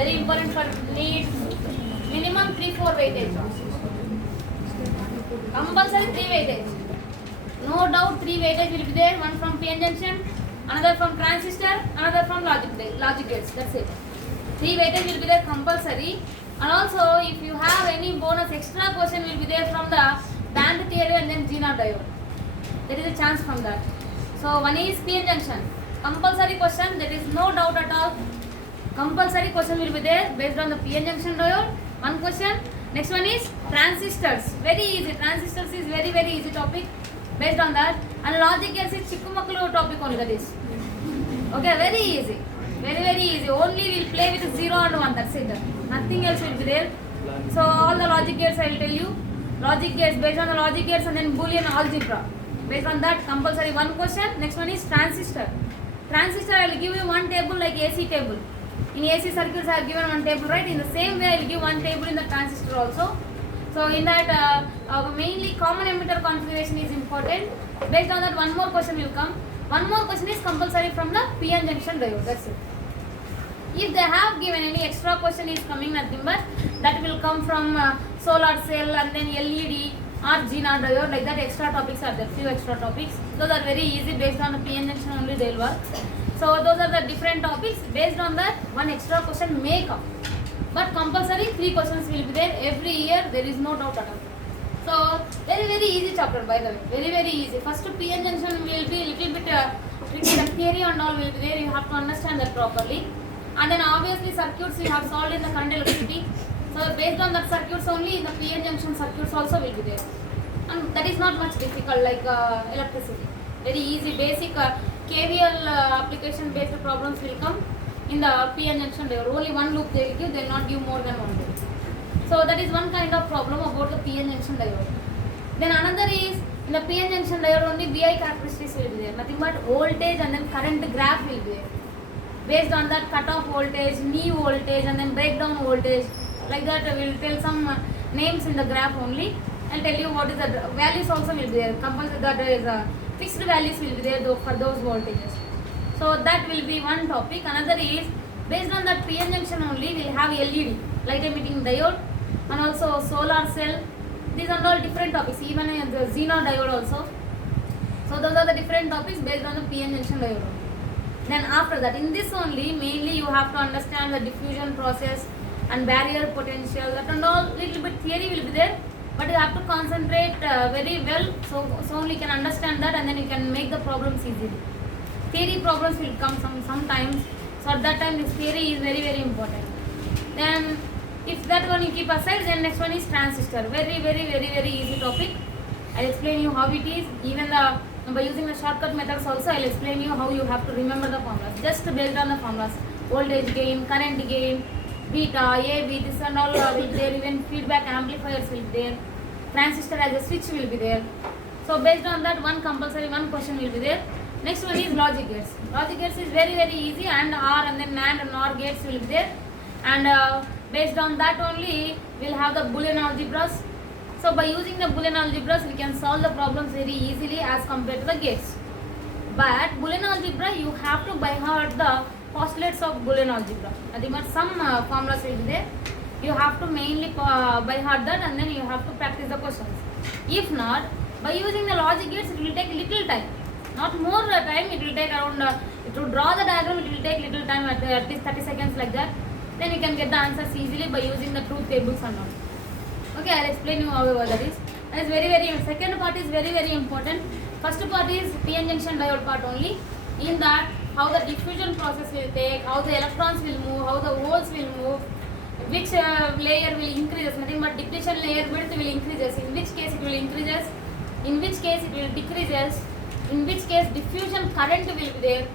Very important for NEET. Minimum 3-4 weightage. Compulsory 3 weightage. No doubt 3 weightage will be there. One from PN junction, another from transistor, another from logic gates. That's it. 3 weightage will be there compulsory. And also if you have any bonus extra question will be there from the band theory and then Zener diode. There is a chance from that. So one is PN junction. Compulsory question, there is no doubt at all. Compulsory question will be there based on the PN junction diode. One question. Next one is transistors. Very easy. Transistors is very easy topic. Based on that. And logic gates is chikkumaklu topic only, that is. Okay, very easy. Very easy. Only we'll play with 0 and 1. That's it. Nothing else will be there. So all the logic gates I will tell you. Logic gates, based on the logic gates and then Boolean algebra. Based on that, compulsory one question. Next one is transistor. Transistor, I will give you one table like AC table. In AC circuits, I have given one table, right? In the same way, I will give one table in the transistor also. So in that, mainly common emitter configuration is important. Based on that, one more question will come. One more question is compulsory from the PN junction diode. That's it. If they have given any extra question is coming, nothing but that will come from solar cell and then LED or Zener diode, like that. Extra topics are there, few extra topics. Those are very easy. Based on the PN junction only they will work. So those are the different topics. Based on that, one extra question may come. But compulsory 3 questions will be there every year. There is no doubt at all. So very easy chapter, by the way. Very easy. First PN junction will be little bit tricky. The theory and all will be there. You have to understand that properly. And then obviously circuits you have solved in the current electricity. So based on that circuits only, the PN junction circuits also will be there. And that is not much difficult like electricity. Very easy, basic KVL application based problems will come in the PN junction. They are only one loop they will give, they will not give more than one loop. So that is one kind of problem about the PN junction diode. Then another is, in the PN junction diode only VI characteristics will be there. Nothing but voltage and then current graph will be there. Based on that, cutoff voltage, knee voltage and then breakdown voltage. Like that we will tell some names in the graph only. I'll tell you what is the values also will be there. Compulsory, that is fixed values will be there for those voltages. So that will be one topic. Another is, based on that PN junction only, we will have LED, light emitting diode, and also solar cell. These are all different topics, even the Zener diode also. So those are the different topics based on the PN junction diode. Then after that, in this only, mainly you have to understand the diffusion process and barrier potential. That and all little bit theory will be there. But you have to concentrate very well, so only you can understand that and then you can make the problems easily. Theory problems will come sometimes, so at that time this theory is very important. Then if that one you keep aside, then next one is transistor. Very easy topic. I'll explain you how it is. Even by using the shortcut methods also, I'll explain you how you have to remember the formulas. Just based on the formulas. Voltage gain, current gain, beta, AB, this and all will be there. Even feedback amplifiers will be there. Transistor as a switch will be there. So based on that, one compulsory one question will be there. Next one is logic gates. Logic gates is very easy, and OR and then NAND and OR gates will be there. And based on that only, we'll have the Boolean algebras. So by using the Boolean algebras, we can solve the problems very easily as compared to the gates. But Boolean algebra, you have to by heart the postulates of Boolean algebra. Some formulas will be there. You have to mainly by heart that, and then you have to practice the questions. If not, by using the logic gates, it will take little time. Not more time, it will take around, to draw the diagram, it will take little time, at least 30 seconds like that. Then you can get the answers easily by using the truth tables and all. Okay, I'll explain you however that is. That is very second part is very important. First part is PN junction diode part only. In that, how the diffusion process will take, how the electrons will move, how the holes will move, which layer will increase, nothing but depletion layer width will increases, in which case it will increases, in which case it will decreases, in which case diffusion current will be there,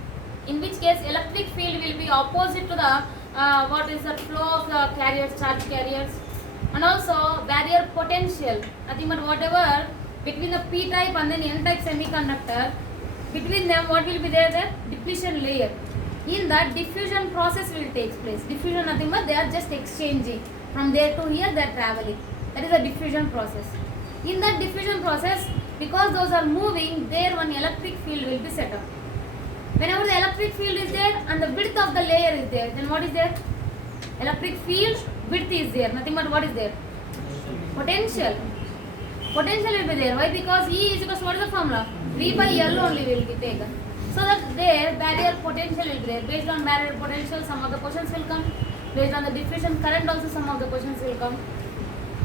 in which case electric field will be opposite to the what is the flow of the carriers, charge carriers, and also barrier potential, nothing but whatever between the P type and then N type semiconductor, between them what will be there, the depletion layer. In that, diffusion process will take place. Diffusion nothing but they are just exchanging from there to here, they are traveling. That is a diffusion process. In that diffusion process, because those are moving, there one electric field will be set up. Whenever the electric field is there and the width of the layer is there, then what is there? Electric field width is there, nothing but what is there? Potential. Potential will be there. Why? Because E is equals to what is the formula? V by L only will be taken. So that there barrier potential will be there. Based on barrier potential, some of the questions will come. Based on the diffusion current also some of the questions will come.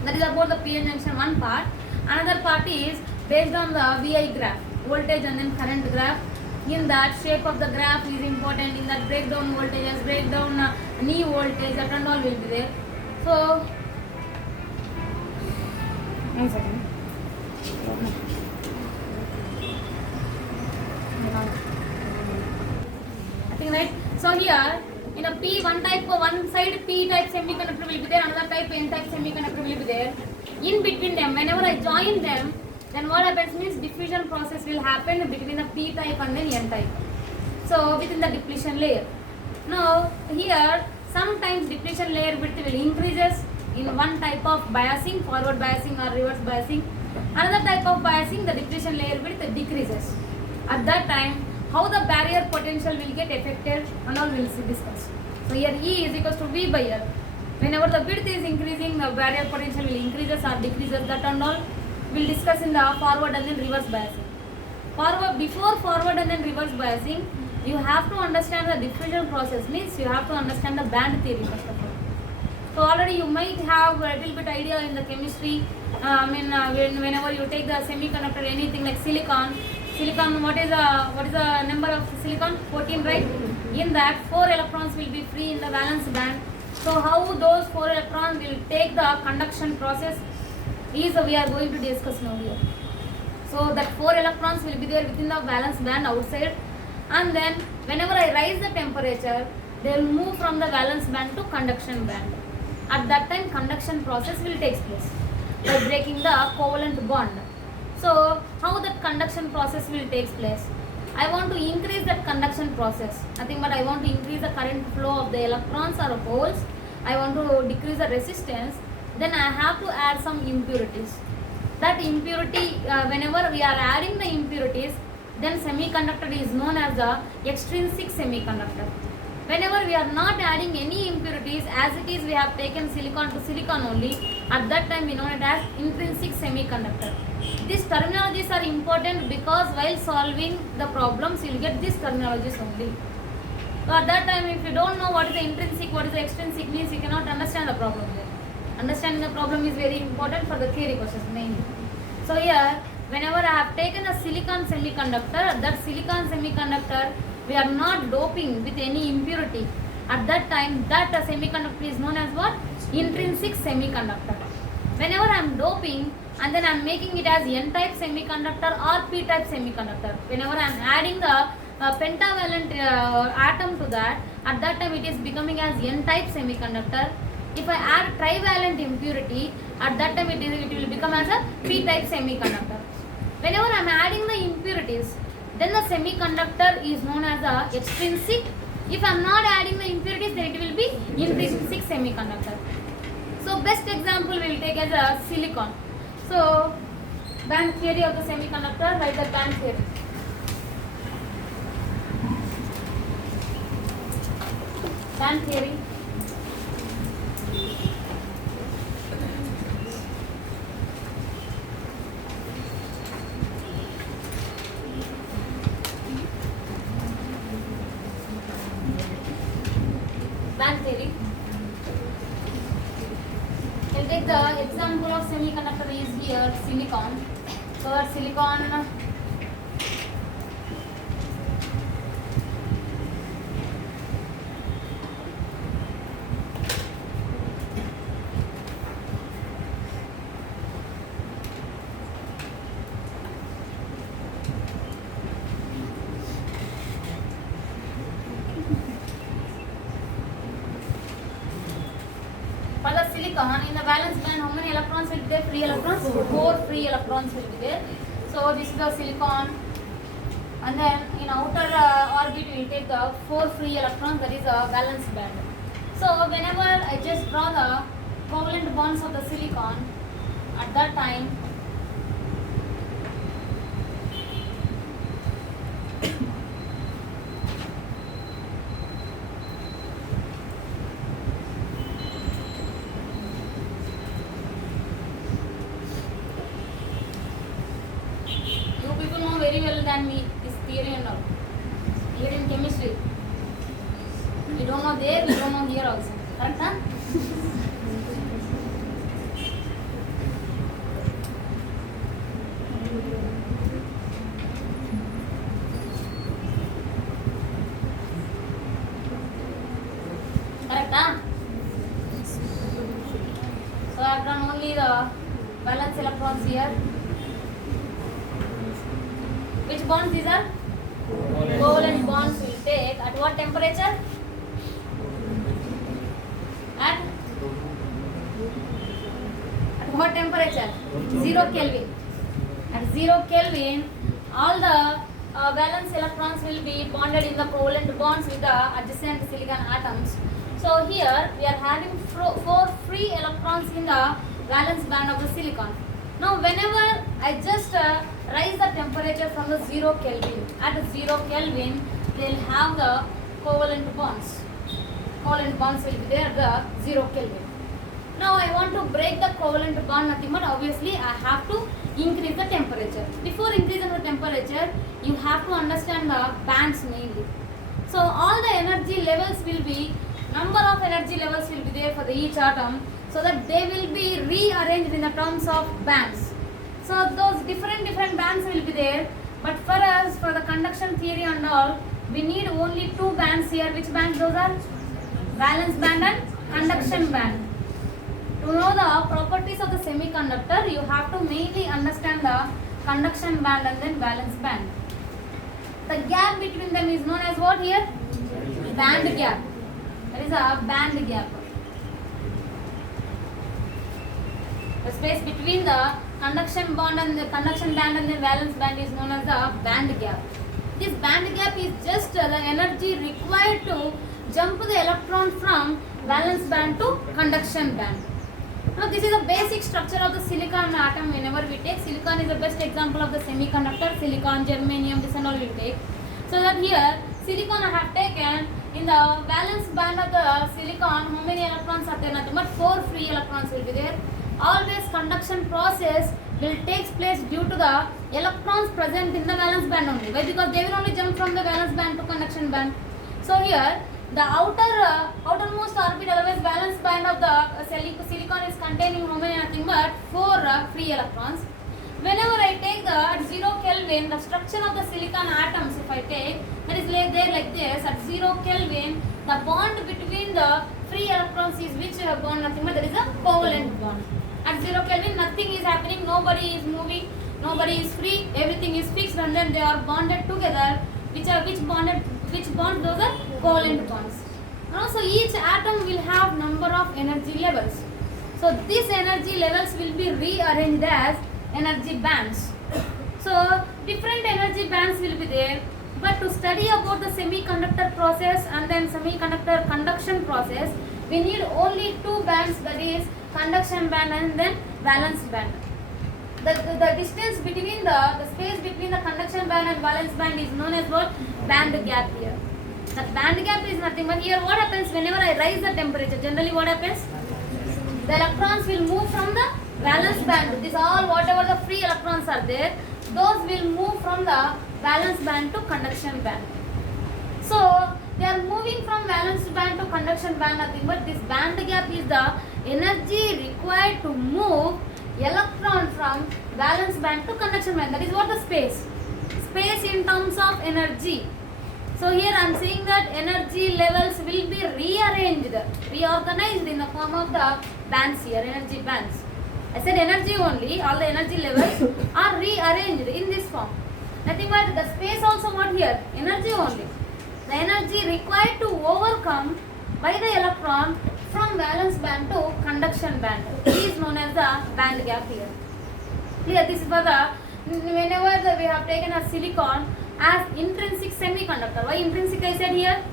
That is about the PN junction one part. Another part is based on the VI graph, voltage and then current graph. In that shape of the graph is important. In that breakdown voltages, breakdown knee voltage, that and all will be there. So, 1 second. I think right. So here in a P one type, one side P type semiconductor will be there, another type N type semiconductor will be there. In between them, whenever I join them, then what happens means diffusion process will happen between the P type and then N type. So within the depletion layer. Now here sometimes depletion layer width will increases in one type of biasing, forward biasing or reverse biasing. Another type of biasing, the depletion layer width decreases. At that time, how the barrier potential will get affected and all will discuss. So here E is equals to V by L. Whenever the width is increasing, the barrier potential will increases or decreases, that and all will discuss in the forward and then reverse biasing. Before forward and then reverse biasing, you have to understand the diffusion process, means you have to understand the band theory first of all. So already you might have a little bit idea in the chemistry. Whenever you take the semiconductor, anything like silicon, what is the number of silicon? 14, right? In that 4 electrons will be free in the valence band. So how those 4 electrons will take the conduction process is we are going to discuss now here. So that 4 electrons will be there within the valence band outside, and then whenever I raise the temperature, they will move from the valence band to conduction band. At that time conduction process will take place by breaking the covalent bond. So how that conduction process will take place? I want to increase that conduction process. Nothing but I want to increase the current flow of the electrons or holes. I want to decrease the resistance. Then I have to add some impurities. That impurity, whenever we are adding the impurities, then semiconductor is known as the extrinsic semiconductor. Whenever we are not adding any impurities, as it is we have taken silicon to silicon only, at that time we know it as intrinsic semiconductor. These terminologies are important because while solving the problems you will get these terminologies only. So at that time if you don't know what is the intrinsic, what is the extrinsic means, you cannot understand the problem there. Understanding the problem is very important for the theory questions mainly. So here whenever I have taken a silicon semiconductor, that silicon semiconductor we are not doping with any impurity. At that time that semiconductor is known as what? Intrinsic semiconductor. Whenever I am doping and then I am making it as N-type semiconductor or P-type semiconductor, whenever I am adding the pentavalent atom to that, at that time it is becoming as N-type semiconductor. If I add trivalent impurity, at that time it will become as a P-type semiconductor. Whenever I am adding the impurities, then the semiconductor is known as a extrinsic. If I am not adding the impurities, then it will be intrinsic semiconductor. So best example we will take as a silicon. So band theory of the semiconductor, write the band theory. Band theory. Band theory. We'll take the example of semiconductor is here silicon. So that silicon for the silicon in the valence band, how many electrons will be there? Free electrons? 4 free electrons will be there. So this is the silicon, and then in outer orbit we will take the 4 free electrons, that is a valence band. So whenever I just draw the covalent bonds of the silicon, at that time know there, we don't know here also. Correct? Huh? Correct? Huh? So I have done only the valence electrons here. Which bonds these are? Covalent bonds will take at what temperature? At what temperature? 0 Kelvin. At 0 Kelvin, all the valence electrons will be bonded in the covalent bonds with the adjacent silicon atoms. So here we are having 4 free electrons in the valence band of the silicon. Now whenever I just raise the temperature from the 0 Kelvin, at 0 Kelvin they will have the covalent bonds. Covalent bonds will be there at the 0 Kelvin. Now I want to break the covalent bond, nothing but obviously I have to increase the temperature. Before increasing the temperature, you have to understand the bands mainly. So all the energy levels will be, number of energy levels will be there for the each atom, so that they will be rearranged in the terms of bands. So those different bands will be there, but for us, for the conduction theory and all, we need only 2 bands here. Which bands those are? Valence band and conduction band. To know the properties of the semiconductor, you have to mainly understand the conduction band and then valence band. The gap between them is known as what here? Band gap. That is a band gap. The space between the conduction bond and the conduction band and the valence band is known as the band gap. This band gap is just the energy required to jump the electron from valence band to conduction band. Now this is the basic structure of the silicon atom. Whenever we take, silicon is the best example of the semiconductor. Silicon, germanium, this and all we take. So that here silicon I have taken, in the valence band of the silicon, how many electrons are there? Nothing but 4 free electrons will be there. Always conduction process will take place due to the electrons present in the valence band only. Why? Because they will only jump from the valence band to conduction band. So here the outermost orbital, otherwise valence band of the silicon is containing how many? Nothing but 4 free electrons. Whenever I take the at 0 Kelvin, the structure of the silicon atoms, if I take, that is like there like this. At 0 Kelvin, the bond between the free electrons is which bond? Nothing but that is a covalent bond. At 0 Kelvin, nothing is happening, nobody is moving, nobody is free, everything is fixed, and then they are bonded together. Which bonds? Those are covalent bonds. And also each atom will have number of energy levels. So these energy levels will be rearranged as energy bands. So different energy bands will be there. But to study about the semiconductor process and then semiconductor conduction process, we need only 2 bands, that is conduction band and then valence band. The distance between the space between the conduction band and valence band is known as what? Band gap here. The band gap is nothing but here what happens whenever I raise the temperature? Generally what happens? The electrons will move from the valence band. This all whatever the free electrons are there, those will move from the valence band to conduction band. So they are moving from valence band to conduction band, nothing but this band gap is the energy required to move electron from valence band to conduction band. That is what the space in terms of energy. So here I am saying that energy levels will be reorganized in the form of the bands here, energy bands. I said energy only, all the energy levels are rearranged in this form. Nothing but the space also what here? Energy only. The energy required to overcome by the electron from valence band to conduction band is known as the band gap here. Clear? This is for the, whenever we have taken a silicon as intrinsic semiconductor. Why intrinsic I said here?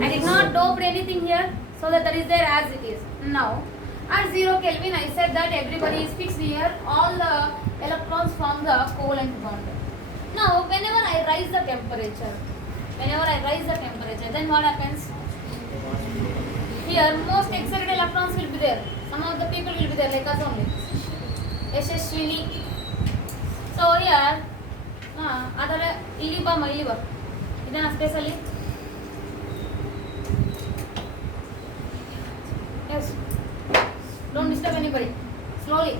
I did not dope anything here, so that is there as it is. Now at 0 Kelvin I said that everybody is fixed here, all the electrons form the covalent bond. Now whenever I raise the temperature, then what happens? Here most excited electrons will be there. Some of the people will be there like us only. Yashashwini. So here, Iliba. Idana specially. everybody, slowly.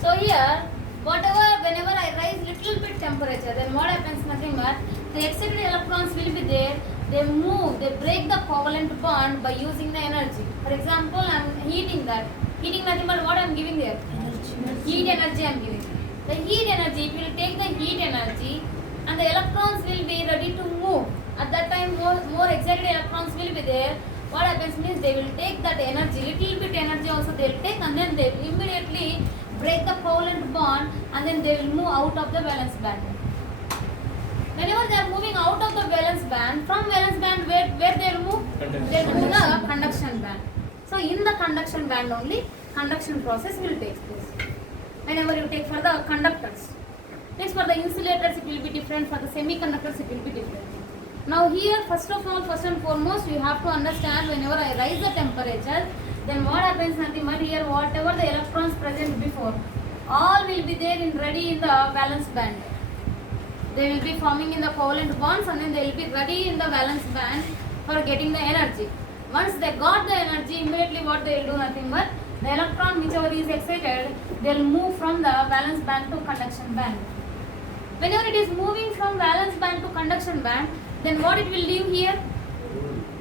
So here, whenever I rise little bit temperature, then what happens? Nothing but the excited electrons will be there. They move, they break the covalent bond by using the energy. For example, I am heating that. Heating nothing but what I am giving there? Heat energy I am giving. The heat energy, it will take the heat energy and the electrons will be ready to move. At that time, more excited electrons will be there. What happens means they will take that energy, little bit energy also they will take, and then they will immediately break the covalent bond, and then they will move out of the valence band. Whenever they are moving out of the valence band, from valence band where they will move? They will move the conduction band. So in the conduction band only, conduction process will take place. Whenever you take for the conductors. Next for the insulators it will be different, for the semiconductors it will be different. Now here first and foremost you have to understand, whenever I rise the temperature, then what happens? Nothing but here whatever the electrons present before, all will be there ready in the valence band. They will be forming in the covalent bonds, and then they will be ready in the valence band for getting the energy. Once they got the energy, immediately what they will do? Nothing but the electron whichever is excited, they will move from the valence band to conduction band. Whenever it is moving from valence band to conduction band, then what it will leave here?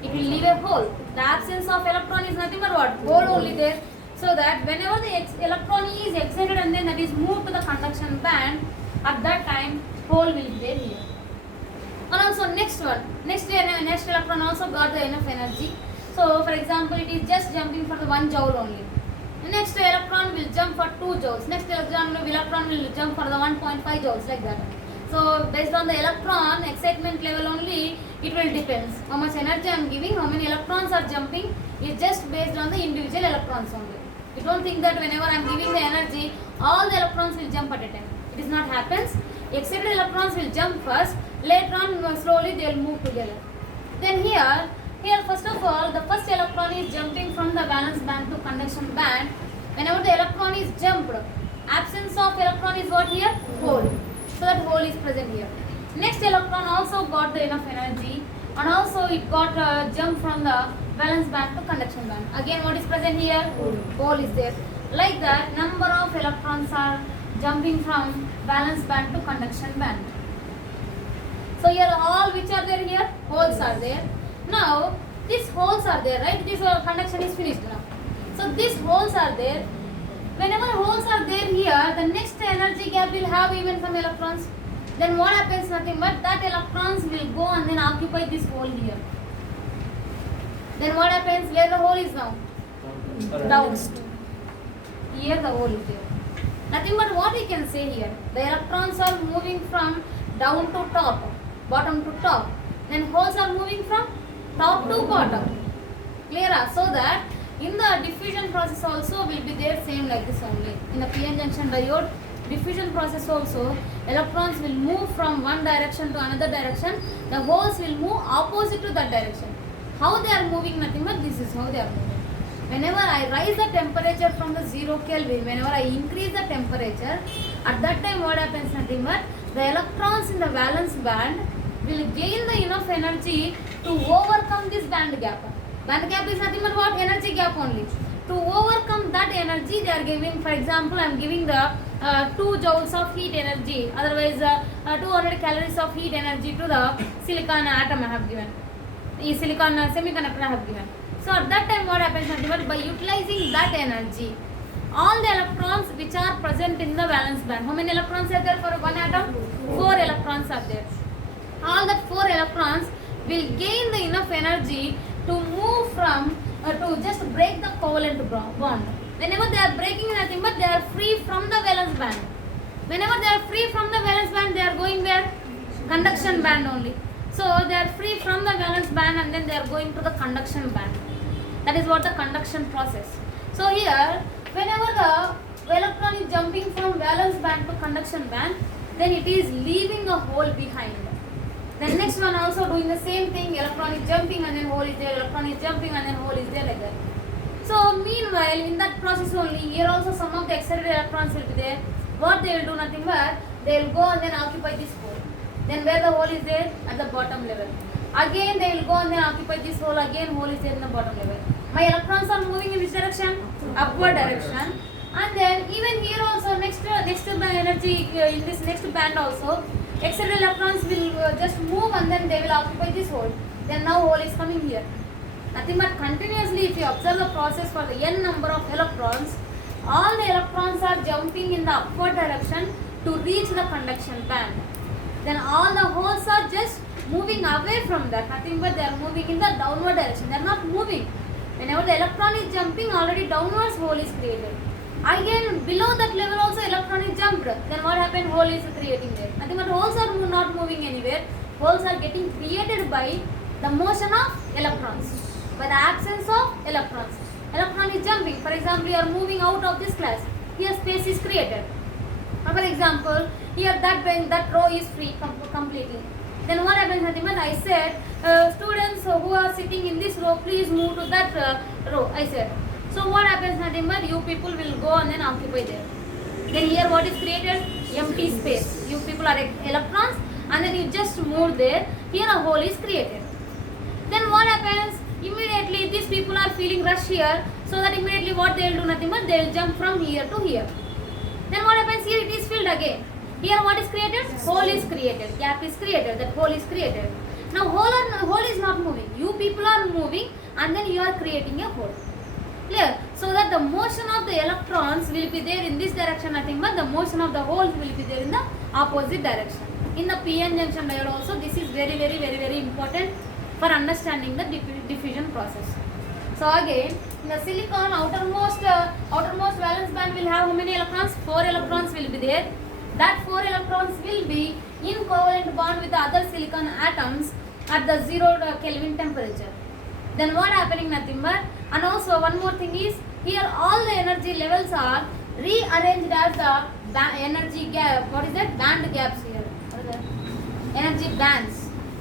It will leave a hole. The absence of electron is nothing but what? Hole only there. So that whenever the electron is excited and then that is moved to the conduction band, at that time hole will be there here. And also next electron also got the enough energy. So for example, it is just jumping for the 1 joule only. The next electron will jump for 2 joules. Next electron will jump for the 1.5 joules, like that. So based on the electron excitement level only, it will depends how much energy I am giving, how many electrons are jumping. Is just based on the individual electrons only. You don't think that whenever I am giving the energy, all the electrons will jump at a time. It is not happens. Excited electrons will jump first. Later on, slowly they will move together. Then here first of all, the first electron is jumping from the valence band to conduction band. Whenever the electron is jumped, absence of electron is what here? Hole. So that hole is present here. Next electron also got the enough energy, and also it got jump from the valence band to conduction band. Again, what is present here? Hole is there. Like that, number of electrons are jumping from valence band to conduction band. So here all which are there here? Holes are there. Now these holes are there, right? This conduction is finished now. So these holes are there. Whenever holes are there here, the next energy gap will have even some electrons. Then what happens? Nothing but that electrons will go and then occupy this hole here. Then what happens? Where the hole is now? Down. Here the hole is there. Nothing but what we can say here. The electrons are moving from down to top, bottom to top. Then holes are moving from top to bottom. Clear? So that in the diffusion process also will be there same like this only. In the PN junction diode diffusion process also, electrons will move from one direction to another direction. The holes will move opposite to that direction. How they are moving? Nothing but this is how they are moving. Whenever I rise the temperature from the 0 Kelvin, whenever I increase the temperature, at that time what happens? Nothing but the electrons in the valence band will gain the enough energy to overcome this band gap. Band gap is nothing but what? Energy gap only. To overcome that energy, they are giving, for example, I am giving the 2 joules of heat energy, otherwise 200 calories of heat energy to the silicon atom I have given. Silicon semiconductor I have given. So at that time what happens? By utilizing that energy, all the electrons which are present in the valence band, how many electrons are there for one atom? 4 electrons are there. All that 4 electrons will gain the enough energy to move from, to just break the covalent bond. Whenever they are breaking nothing but they are free from the valence band. Whenever they are free from the valence band, they are going where? Conduction band only. So they are free from the valence band and then they are going to the conduction band. That is what the conduction process. So here, whenever the electron is jumping from valence band to conduction band, then it is leaving a hole behind. Then next one also doing the same thing, electron is jumping and then hole is there, electron is jumping and then hole is there, like that. So meanwhile, in that process only, here also some of the excited electrons will be there. What they will do? Nothing but they will go and then occupy this hole. Then where the hole is there? At the bottom level. Again they will go and then occupy this hole. Again hole is there in the bottom level. My electrons are moving in which direction? Upward direction. And then even here also next the energy in this next band also, excited electrons will just move and then they will occupy this hole. Then now hole is coming here. Nothing but continuously, if you observe the process for the n number of electrons, all the electrons are jumping in the upward direction to reach the conduction band. Then all the holes are just moving away from that. Nothing but they are moving in the downward direction. They are not moving. Whenever the electron is jumping, already downwards hole is created. Again below that level also electron is jumped. Then what happened? Hole is creating there. Nothing but holes are not moving anywhere. Holes are getting created by the motion of electrons, by the absence of electrons. Electron is jumping. For example, you are moving out of this class. Here space is created. For example, here that row is free completely. Then what happens? Nothing but I said, students who are sitting in this row, please move to that row. I said. So what happens? Nothing but you people will go and then occupy there. Then here what is created? Empty space. You people are electrons and then you just move there. Here a hole is created. Then what happens? Immediately these people are feeling rush here, so that immediately what they will do? Nothing but they will jump from here to here. Then what happens? Here it is filled again. Here what is created? Hole is created. Gap is created. That hole is created. Now hole is not moving. You people are moving and then you are creating a hole. Clear? So that the motion of the electrons will be there in this direction, nothing but the motion of the holes will be there in the opposite direction. In the PN junction diode also, this is very important for understanding the diffusion process. So again, in the silicon outermost valence band will have how many electrons? 4 electrons will be there. That 4 electrons will be in covalent bond with the other silicon atoms at the 0 Kelvin temperature. Then what happening? Nothing but, and also one more thing is, here all the energy levels are rearranged as the energy gap. What is that? Band gaps here. What is that?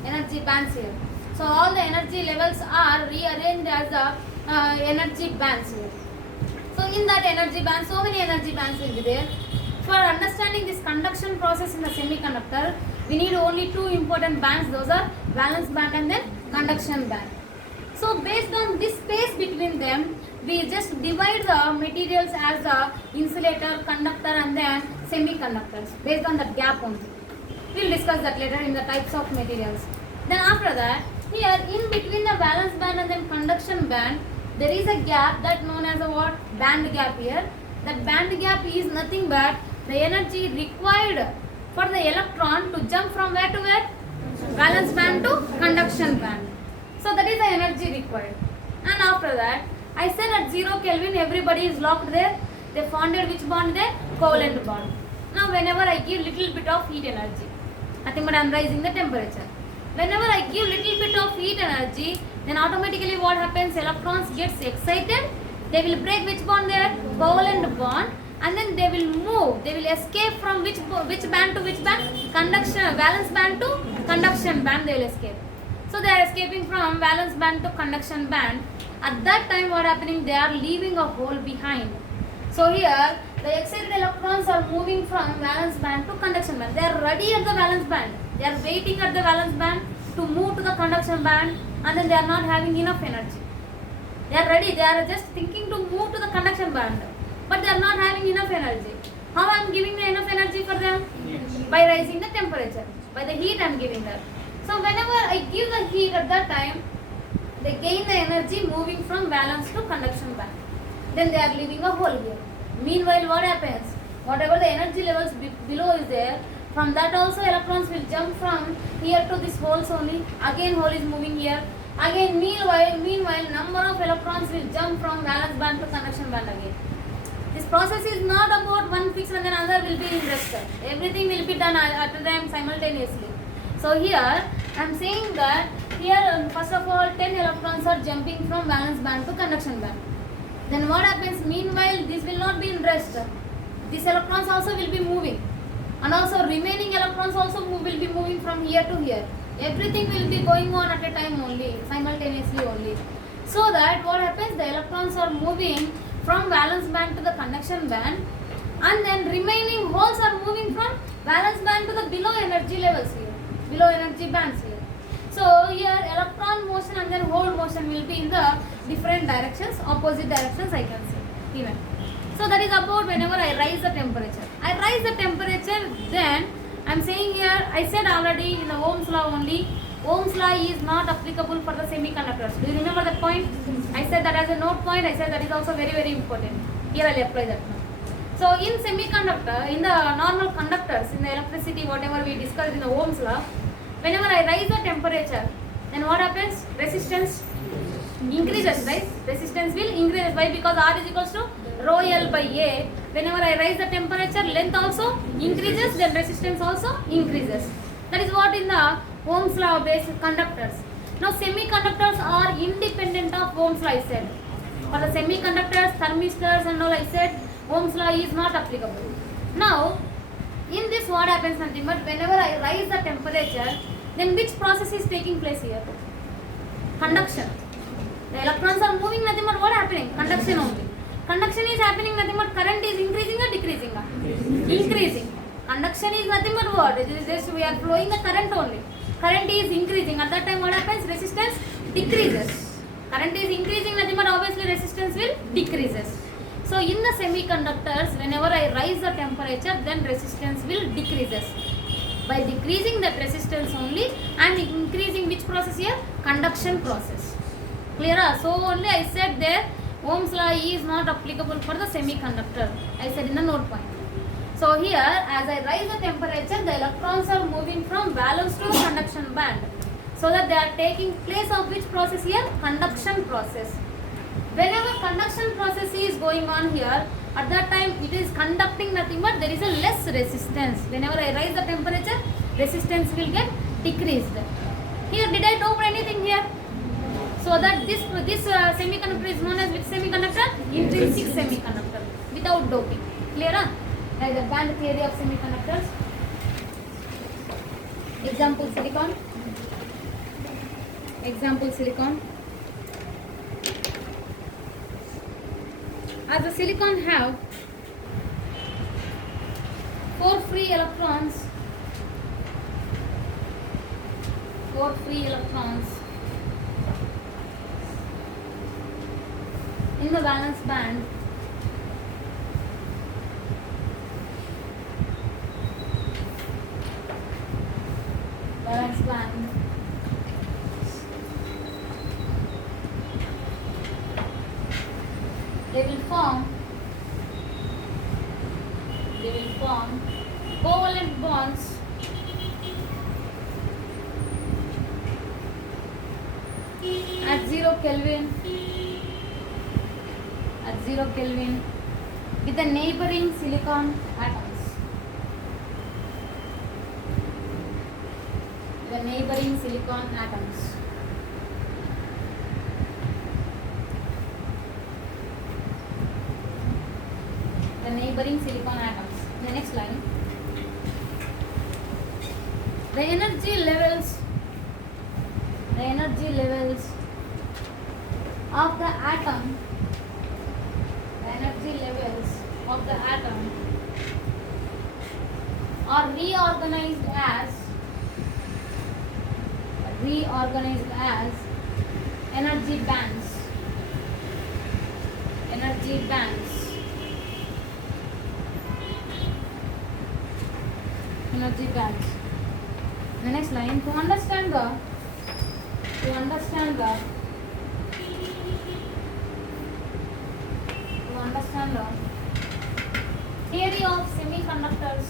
Energy bands here. So all the energy levels are rearranged as the energy bands here. So in that energy band, so many energy bands will be there. For understanding this conduction process in the semiconductor, we need only 2 important bands. Those are valence band and then conduction band. So based on this space between them, we just divide the materials as the insulator, conductor and then semiconductors based on that gap only. We will discuss that later in the types of materials. Then after that, here in between the valence band and then conduction band, there is a gap that known as a what? Band gap here. That band gap is nothing but the energy required for the electron to jump from where to where? Valence band to conduction band. So that is the energy required. And after that, I said at 0 Kelvin everybody is locked there. They founded which bond there? Covalent bond. Now whenever I give little bit of heat energy, nothing but I am raising the temperature. Whenever I give little bit of heat energy, then automatically what happens? Electrons gets excited. They will break which bond there? Covalent bond. And then they will move. They will escape from which band to which band? Conduction, valence band to conduction band they will escape. So they are escaping from valence band to conduction band. At that time what happening? They are leaving a hole behind. So here the excited electrons are moving from valence band to conduction band. They are ready at the valence band. They are waiting at the valence band to move to the conduction band, and then they are not having enough energy. They are ready. They are just thinking to move to the conduction band, but they are not having enough energy. How I am giving the enough energy for them? By raising the temperature. By the heat I am giving that. So whenever I give the heat at that time, they gain the energy moving from valence to conduction band. Then they are leaving a hole here. Meanwhile what happens? Whatever the energy levels below is there, from that also electrons will jump from here to this holes only. Again hole is moving here. Again meanwhile number of electrons will jump from valence band to conduction band again. This process is not about one fixed and then another will be in rest. Everything will be done at a time simultaneously. So here I am saying that here first of all 10 electrons are jumping from valence band to conduction band. Then what happens? Meanwhile this will not be in rest. These electrons also will be moving. And also remaining electrons also will be moving from here to here. Everything will be going on at a time only, simultaneously only. So that what happens? The electrons are moving from valence band to the conduction band, and then remaining holes are moving from valence band to the below energy levels here, below energy bands here. So here electron motion and then hole motion will be in the different directions, opposite directions I can say even. So that is about whenever I rise the temperature. I rise the temperature, then I am saying here, I said already in the Ohm's law only, Ohm's law is not applicable for the semiconductors. Do you remember that point? I said that as a note point. I said that is also very, very important. Here I will apply that now. So in semiconductor, in the normal conductors, in the electricity, whatever we discussed in the Ohm's law, whenever I rise the temperature, then what happens? Resistance increases, right? Resistance will increase. Why? Because R is equals to rho L by A. Whenever I rise the temperature, length also increases, then resistance also increases. That is what in the Ohm's law based conductors. Now semiconductors are independent of Ohm's law, I said. For the semiconductors, thermistors and all, I said Ohm's law is not applicable. Now in this what happens nothing but whenever I rise the temperature, then which process is taking place here? Conduction. The electrons are moving nothing but what happening? Conduction only. Conduction is happening nothing but current is increasing or decreasing? Increasing. Conduction is nothing but what? It is just we are flowing the current only. Current is increasing. At that time what happens? Resistance decreases. Current is increasing nothing but obviously resistance will decreases. So in the semiconductors, whenever I rise the temperature, then resistance will decreases. By decreasing that resistance only, I am increasing which process here? Conduction process. Clear? So only I said there Ohm's law is not applicable for the semiconductor. I said in the note point. So here as I rise the temperature, the electrons are moving from valence to the conduction band. So that they are taking place of which process here? Conduction process. Whenever conduction process is going on here, at that time it is conducting nothing but there is a less resistance. Whenever I rise the temperature, resistance will get decreased. Here did I dope anything here? So that this semiconductor is known as which semiconductor? Intrinsic semiconductor without doping. Clear? Like the band theory of semiconductors. Example silicon. Example silicon. As the silicon have 4 free electrons. 4 free electrons in the valence band. Valence band. They will form covalent bonds at 0 Kelvin with the neighboring silicon atoms. The neighboring silicon atoms. The neighboring silicon atoms. The next line. The energy levels of the atom. The energy levels of the atom are reorganized as energy bands. Energy bands. Energy bands. The next line. To understand the theory of semiconductors.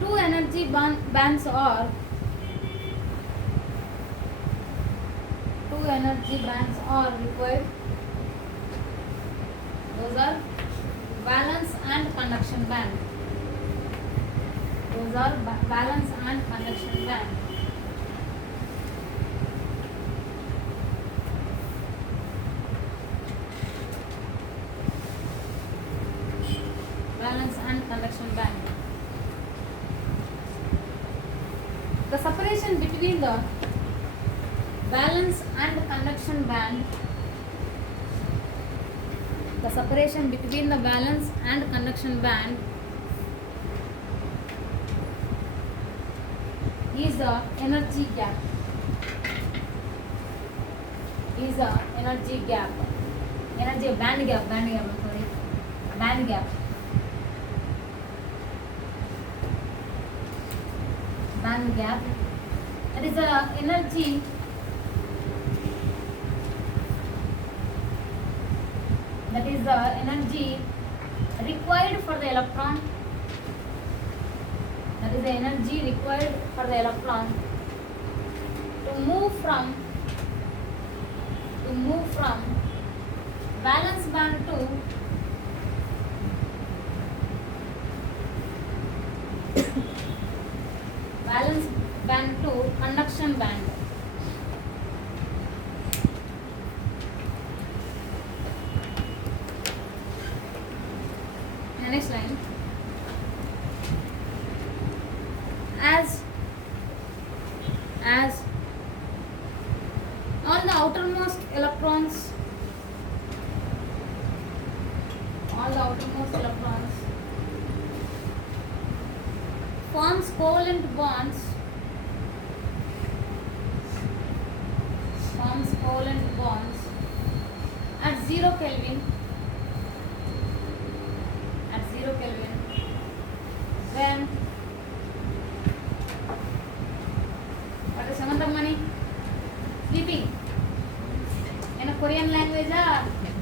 Two energy bands are required. Those are valence and conduction band. Valence and conduction band. Valence and conduction band. The separation between the valence and conduction band. The separation between the valence and conduction band is the energy gap. Is the energy gap. Energy band gap. Sorry, band gap. Band gap. That is the energy. That is the energy required for the electron. That is the energy required for the electron to move from valence band to valence band to conduction band. Next line. As all the outermost electrons forms covalent bonds at 0 Kelvin when what is Samantha money sleeping in a Korean language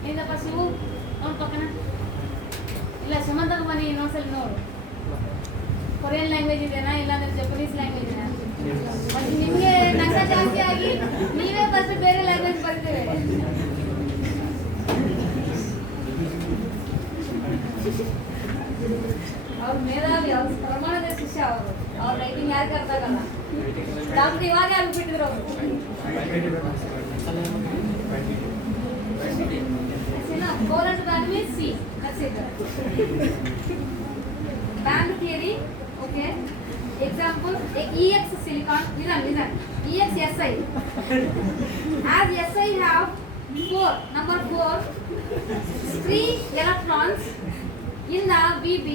in the passive on pakana illa Samantha money no sell no Korean language idena illa andre Japanese language idena but nimge nasa jaasti agi neeve first bere language bartire और ಮೇಧಾವಿ ಅವ್ರ ಪ್ರಮಾಣದ ಶಿಷ್ಯ ಅವ್ರ writing ಯಾರು ಕರ್ತಾಗಲ್ಲ doctor ಇವಾಗ ಆಗ್ಬಿಟ್ಟಿದ್ರು ಅವರು ಕೋಲೆಂಟ್ band means see that's it band theory okay example ex silicon listen ex si as si have number 4 3 electrons in the Vb,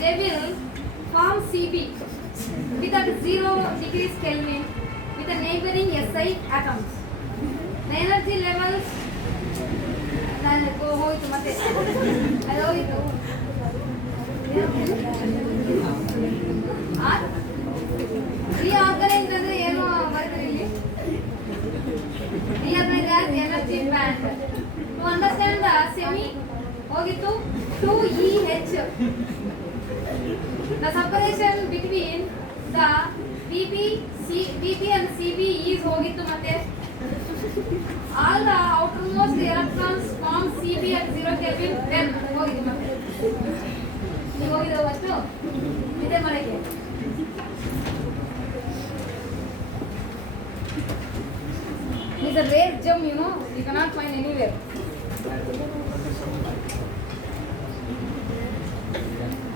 they will form Cb with at 0 degrees Kelvin with the neighboring Si atoms. The energy levels ಹೋಯಿತು ಮತ್ತೆ ಅದು ಹೋಯಿತು reorganize ಅಂದ್ರೆ ಏನು ಬರ್ತದೆ ಇಲ್ಲಿ reorganize as energy band to understand the semi ಹೋಗಿತ್ತು 2EH. The separation between the VB and CB is ಹೋಗಿತ್ತು ಮತ್ತೆ all the outermost electrons form CB at 0 Kelvin when ಹೋಗಿತ್ತು ಮತ್ತೆ ನೀವು ಹೋಗಿದ್ದು ಅವತ್ತು ಇದೇ ಮನೆಗೆ It's a rare gem, you know, you cannot find anywhere.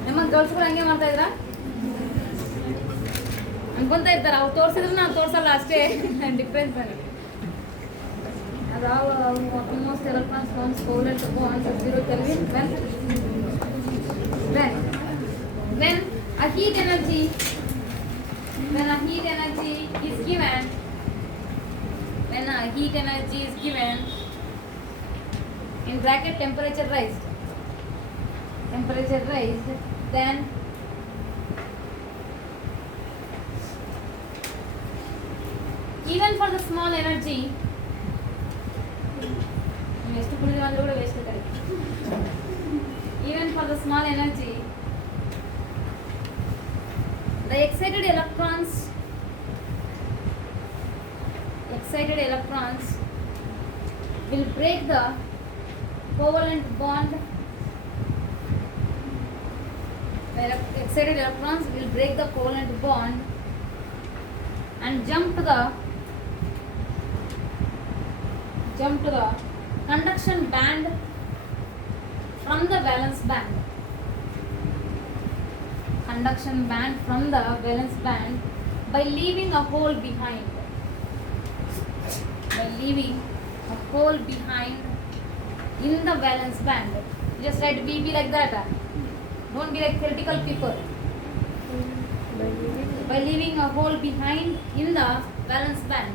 ನಮ್ಮ ಗರ್ಲ್ಸ್ ಗಳು ಹಂಗೆ ಮಾಡ್ತಾ ಇದ್ರ ಅನ್ಕೊಂತ ಇರ್ತಾರ ಅವ್ರು ತೋರಿಸಿದ್ರು ನಾವು ತೋರ್ಸಲ್ಲ ಅಷ್ಟೇ ಡಿಫ್ರೆನ್ಸ್ ಅಲ್ಲಿ ಅದು almost electrons forms covalent bonds at 0 Kelvin when a heat energy is given in bracket temperature raised then even for the small energy even for the small energy the excited electrons will break the covalent bond. The excited electrons will break the covalent bond and jump to the conduction band from the valence band. Conduction band from the valence band by leaving a hole behind. In the valence band. Just write VB like that. Don't be like theoretical people. By leaving a hole behind in the valence band.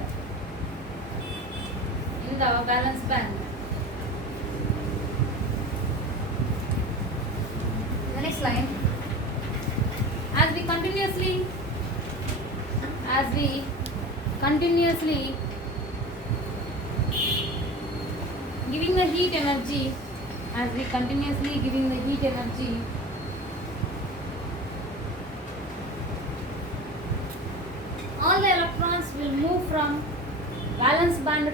In the valence band. The next line. As we continuously giving the heat energy, all the electrons will move from valence band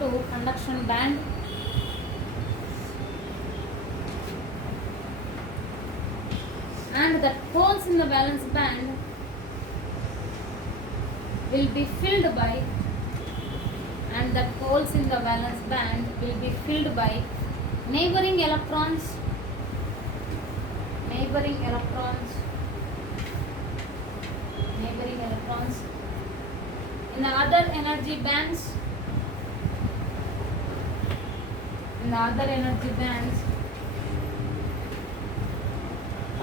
to conduction band. And the holes in the valence band will be filled by neighboring electrons in the other energy bands.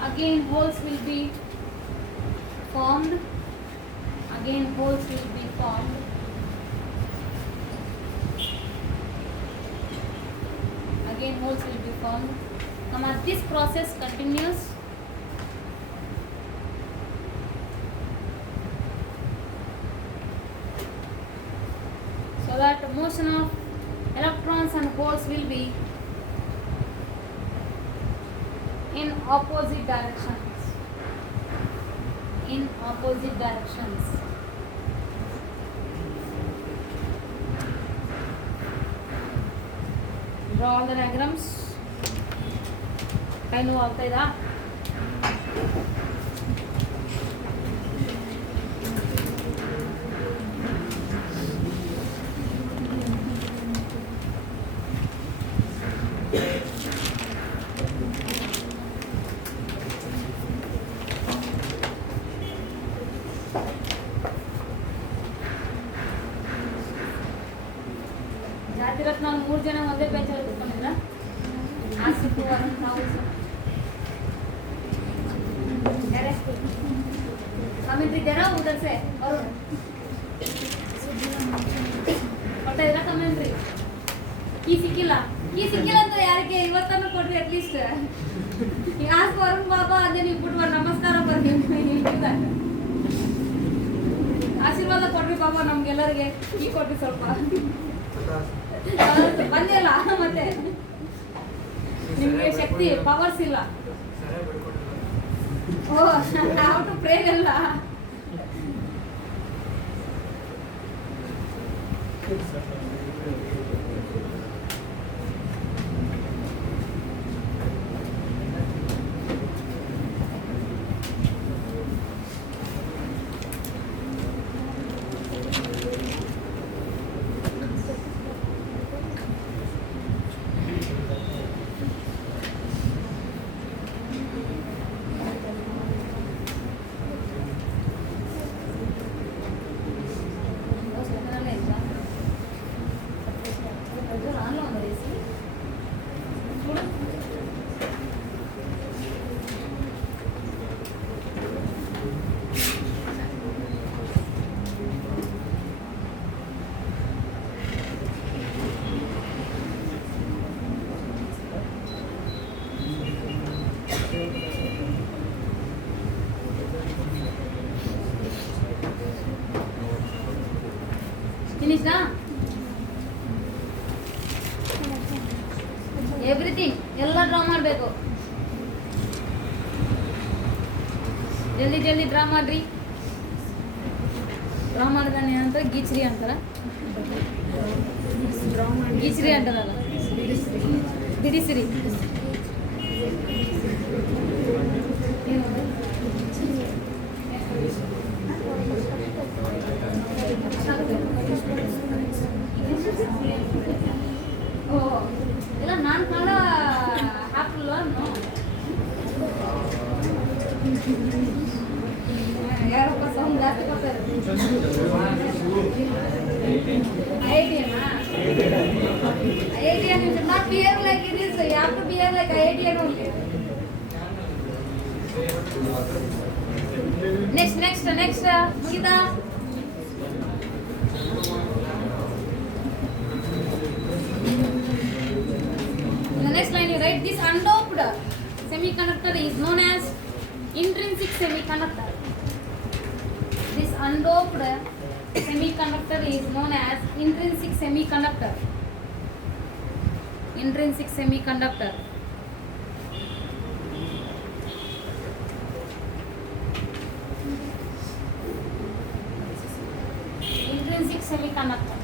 Again holes will be formed. This process continues. So that motion of electrons and holes will be in opposite directions. Draw all the diagrams. I know ಆಗ್ತಾಯಿದಾ? ಜಾತಿರತ್ನ ನಾವು 3 ಜನ ಒಂದೇ ಬೆಂಚಲ್ಲಿ ಕೂತ್ಕೊಂಡಿದ್ರಾ? ಆಸಿಫ್ ವರುಣ್ ನಾವು commentary दे रहा हूँ उधर से और पता है ना कमेंट्री की सिक्किला तो यार के ಇವತ್ತನ್ನು ಕೊಡ್ರಿ at least ಯಾಸ್ ವರುಣ್ ಬಾಬಾ ಅದೇ ನೀವು ಬಿಟ್ಟು ನಮಸ್ಕಾರ ಬರ್ರಿ ಆಶೀರ್ವಾದ ಕೊಡ್ರಿ ಬಾಬಾ ನಮ್ಗೆಲ್ಲರಿಗೆ ಈ ಕೊಡ್ರಿ ಸ್ವಲ್ಪ ಬಂದಿಲ್ಲ ಮತ್ತೆ ನಿಮಗೆ ಶಕ್ತಿ ಪವರ್ಸ್ ಇಲ್ಲ. Oh, how to pray Allah. Finish na? Everything ಎಲ್ಲ ಡ್ರಾ ಮಾಡಬೇಕು. ಜಲ್ದಿ ಡ್ರಾ ಮಾಡ್ರಿ. ಡ್ರಾ ಮಾಡಿದಾನೆ ಅಂತ ಗೀಚ್ರಿ ಅಂತಾರ. ಗೀಚ್ರಿ ಅಂತಾರಲ್ಲ. ಬಿಡಿಸಿರಿ. ಇಲ್ಲ ನಾನು ಕಾಲ ಹಾಕಲ್ಲ ಯಾರಪ್ಪ ಸೌಂಡ್ ಜಾಸ್ತಿ ಕೊಡ್ತಾರೆ. IITian you should not behave like it is. You have to behave like IITian only. Next, Mugita. In the next line you write this undoped semiconductor is known as intrinsic semiconductor. This undoped semiconductor is known as intrinsic semiconductor. Intrinsic semiconductor. Intrinsic semiconductor.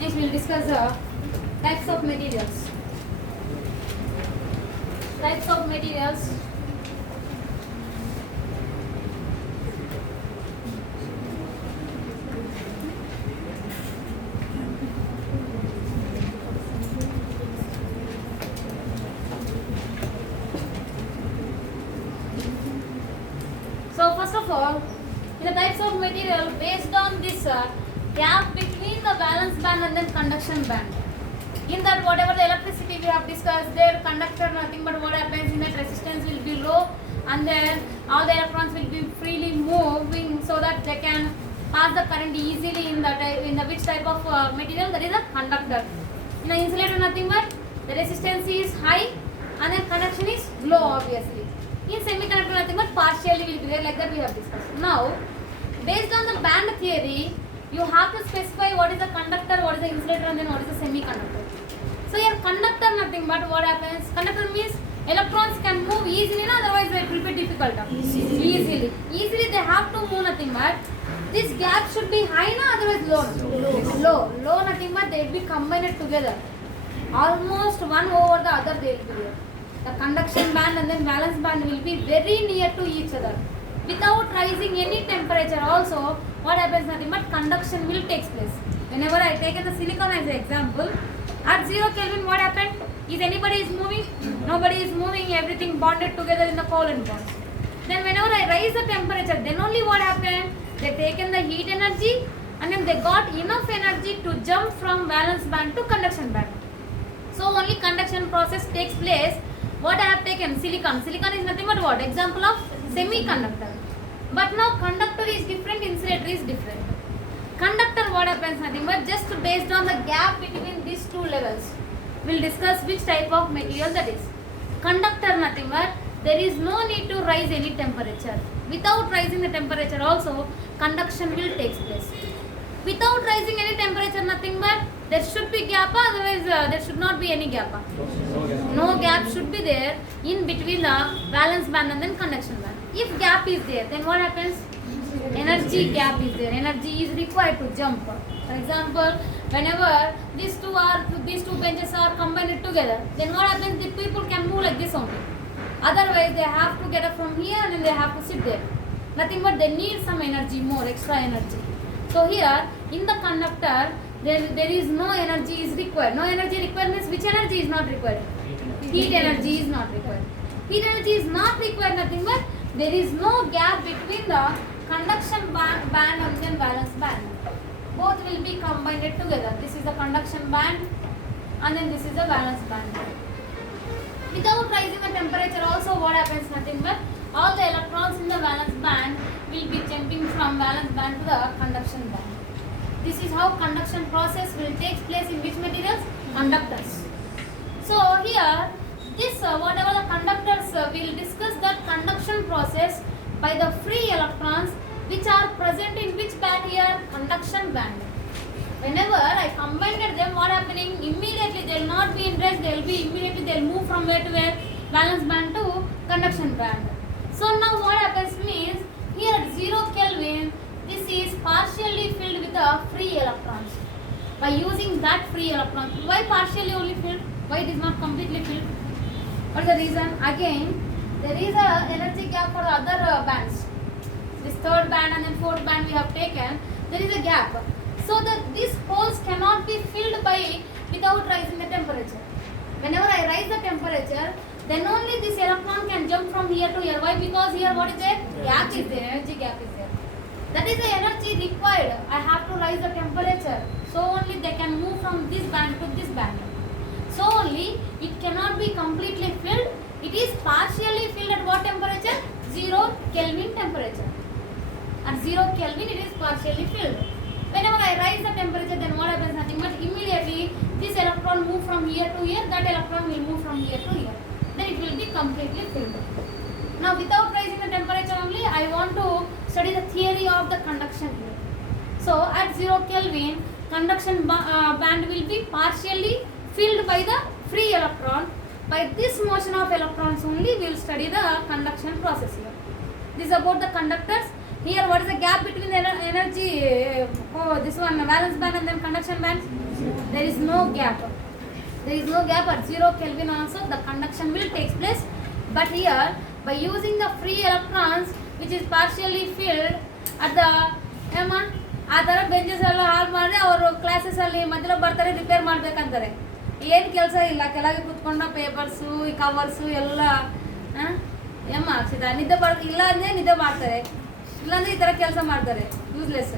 Next we will discuss types of materials. Types of materials. So first of all, in the types of material, based on this gap between the valence band and then conduction band. In that whatever the electricity we have discussed, their conductor nothing but what happens in that resistance will be low, and then all the electrons will be freely moving so that they can pass the current easily in the which type of material, that is a conductor. In an insulator nothing but the resistance is high and then conduction is low obviously. In semiconductor nothing but partially will be there, like that we have discussed. Now based on the band theory, you have to specify what is the conductor, what is the insulator, and then what is the semiconductor. So your conductor nothing but what happens, conductor means electrons can move easily, otherwise it will be difficult. Easily they have to move nothing but this gap should be high, otherwise low nothing but they will be combined together. Almost one over the other they will be there. The conduction band and then valence band will be very near to each other. Without rising any temperature also, what happens nothing but conduction will take place. Whenever I take the silicon as an example, at 0 Kelvin what happened? Is anybody is moving? Nobody is moving, everything bonded together in the covalent bonds. Then whenever I raise the temperature, then only what happened? They taken the heat energy and then they got enough energy to jump from valence band to conduction band. So only conduction process takes place. What I have taken? Silicon. Silicon is nothing but what? Example of semiconductor. But now conductor is different, insulator is different. Conductor what happens nothing but just based on the gap between these two levels. We will discuss which type of material that is. Conductor nothing but there is no need to rise any temperature. Without rising the temperature also, conduction will take place. Without rising any temperature nothing but there should be gap, otherwise there should not be any gap. No gap should be there in between the valence band and then conduction band. If gap is there, then what happens? Energy gap is there. Energy is required to jump. For example, whenever these two benches are combined together, then what happens? The people can move like this only. Otherwise, they have to get up from here and then they have to sit there. Nothing but they need some energy, more extra energy. So here, in the conductor, there is no energy is required. No energy required means which energy is not required? Heat energy is not required. Heat energy is not required nothing but there is no gap between the conduction band and then valence band. Both will be combined together. This is the conduction band and then this is the valence band. Without rising the temperature also what happens nothing but all the electrons in the valence band will be jumping from valence band to the conduction band. This is how conduction process will take place in which materials? Conductors. So here, this whatever the conductors will discuss that conduction process by the free electrons which are present in which band here? Conduction band. Whenever I combined them, what happening? Immediately they will not be in rest, they will be immediately they will move from where to where? Valence band to conduction band. So now what happens means here at 0 Kelvin this is partially filled with the free electrons. By using that free electrons, why partially only filled? Why it is not completely filled? What is the reason? Again, there is a energy gap for the other bands. This third band and then fourth band we have taken, there is a gap. So that these holes cannot be filled by without rising the temperature. Whenever I rise the temperature, then only this electron can jump from here to here. Why? Because here what is there? Gap is there, energy gap is there. That is the energy required from this band to this band. So only it cannot be completely filled. It is partially filled at what temperature? 0 Kelvin temperature. At 0 Kelvin it is partially filled. Whenever I raise the temperature, then what happens? Nothing but immediately this electron move from here to here, that electron will move from here to here. Then it will be completely filled. Now without raising the temperature only, I want to study the theory of the conduction here. So at 0 Kelvin, conduction band will be partially filled by the free electron. By this motion of electrons only, we will study the conduction process here. This is about the conductors. Here, what is the gap between the energy, this one, valence band and then conduction band? There is no gap. There is no gap at 0 Kelvin also, the conduction will take place. But here, by using the free electrons, which is partially filled at the ಆ ಥರ benches ಎಲ್ಲ ಹಾಳು ಮಾಡಿ ಅವರು ಕ್ಲಾಸಸಲ್ಲಿ ಮಧ್ಯలో ಬರ್ತಾರೆ, repair ಮಾಡ್ಬೇಕಂತಾರೆ. ಏನು ಕೆಲಸ ಇಲ್ಲ, ಕೆಳಗೆ ಕೂತ್ಕೊಂಡು ಪೇಪರ್ಸು ಈ ಕವರ್ಸು ಎಲ್ಲ ಆಗ್ಸಿದ ನಿದ್ದೆ ಇಲ್ಲ ಅಂದರೆ ನಿದ್ದೆ ಮಾಡ್ತಾರೆ, ಇಲ್ಲಾಂದರೆ ಈ ಥರ ಕೆಲಸ ಮಾಡ್ತಾರೆ, ಯೂಸ್ಲೆಸ್.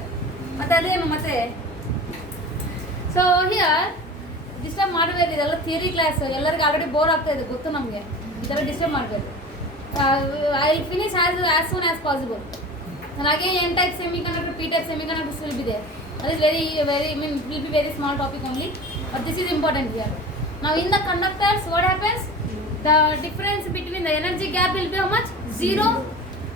ಮತ್ತು ಅದೇನು ಮತ್ತೆ ಸೊ ಹಿಯರ್ ಡಿಸ್ಟರ್ಬ್ ಮಾಡಬೇಕು. ಇದೆಲ್ಲ ಥಿಯರಿ ಕ್ಲಾಸ್, ಎಲ್ಲರಿಗೂ ಆಲ್ರೆಡಿ ಬೋರ್ ಆಗ್ತಾ ಇದೆ ಗೊತ್ತು ನಮಗೆ. ಈ ಥರ ಡಿಸ್ಟರ್ಬ್ ಮಾಡಬೇಕು. I will finish as soon as possible. And again, N-type semiconductor, P-type semiconductors will be there. That is will be very small topic only, but this is important here. Now in the conductors, what happens? The difference between the energy gap will be how much? 0,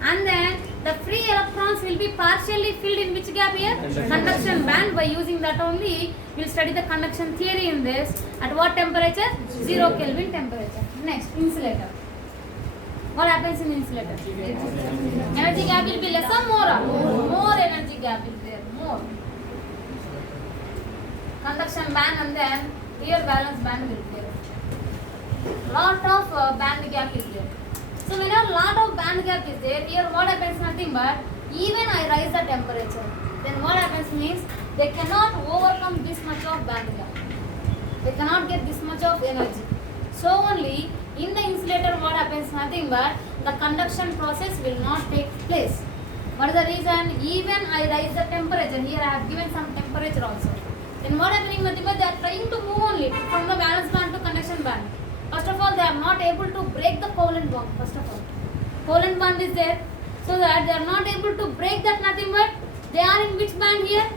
and then the free electrons will be partially filled in which gap here? Conduction band. By using that only, we will study the conduction theory in this. At what temperature? 0 Kelvin temperature. Next, insulator. What happens in insulator? Energy gap will be less or more? More energy gap will be there. More. Conduction band and then here valence band will be there. Lot of band gap is there. So whenever lot of band gap is there, here what happens? Nothing but even I raise the temperature, then what happens means they cannot overcome this much of band gap. They cannot get this much of energy. So only in the insulator what happens? Nothing but the conduction process will not take place. What is the reason? Even I raise the temperature, here I have given some temperature also. Then what happening? Nothing but they are trying to move only from the valence band to conduction band. First of all, they are not able to break the covalent bond. First of all, covalent bond is there, so that they are not able to break that. Nothing but they are in which band here?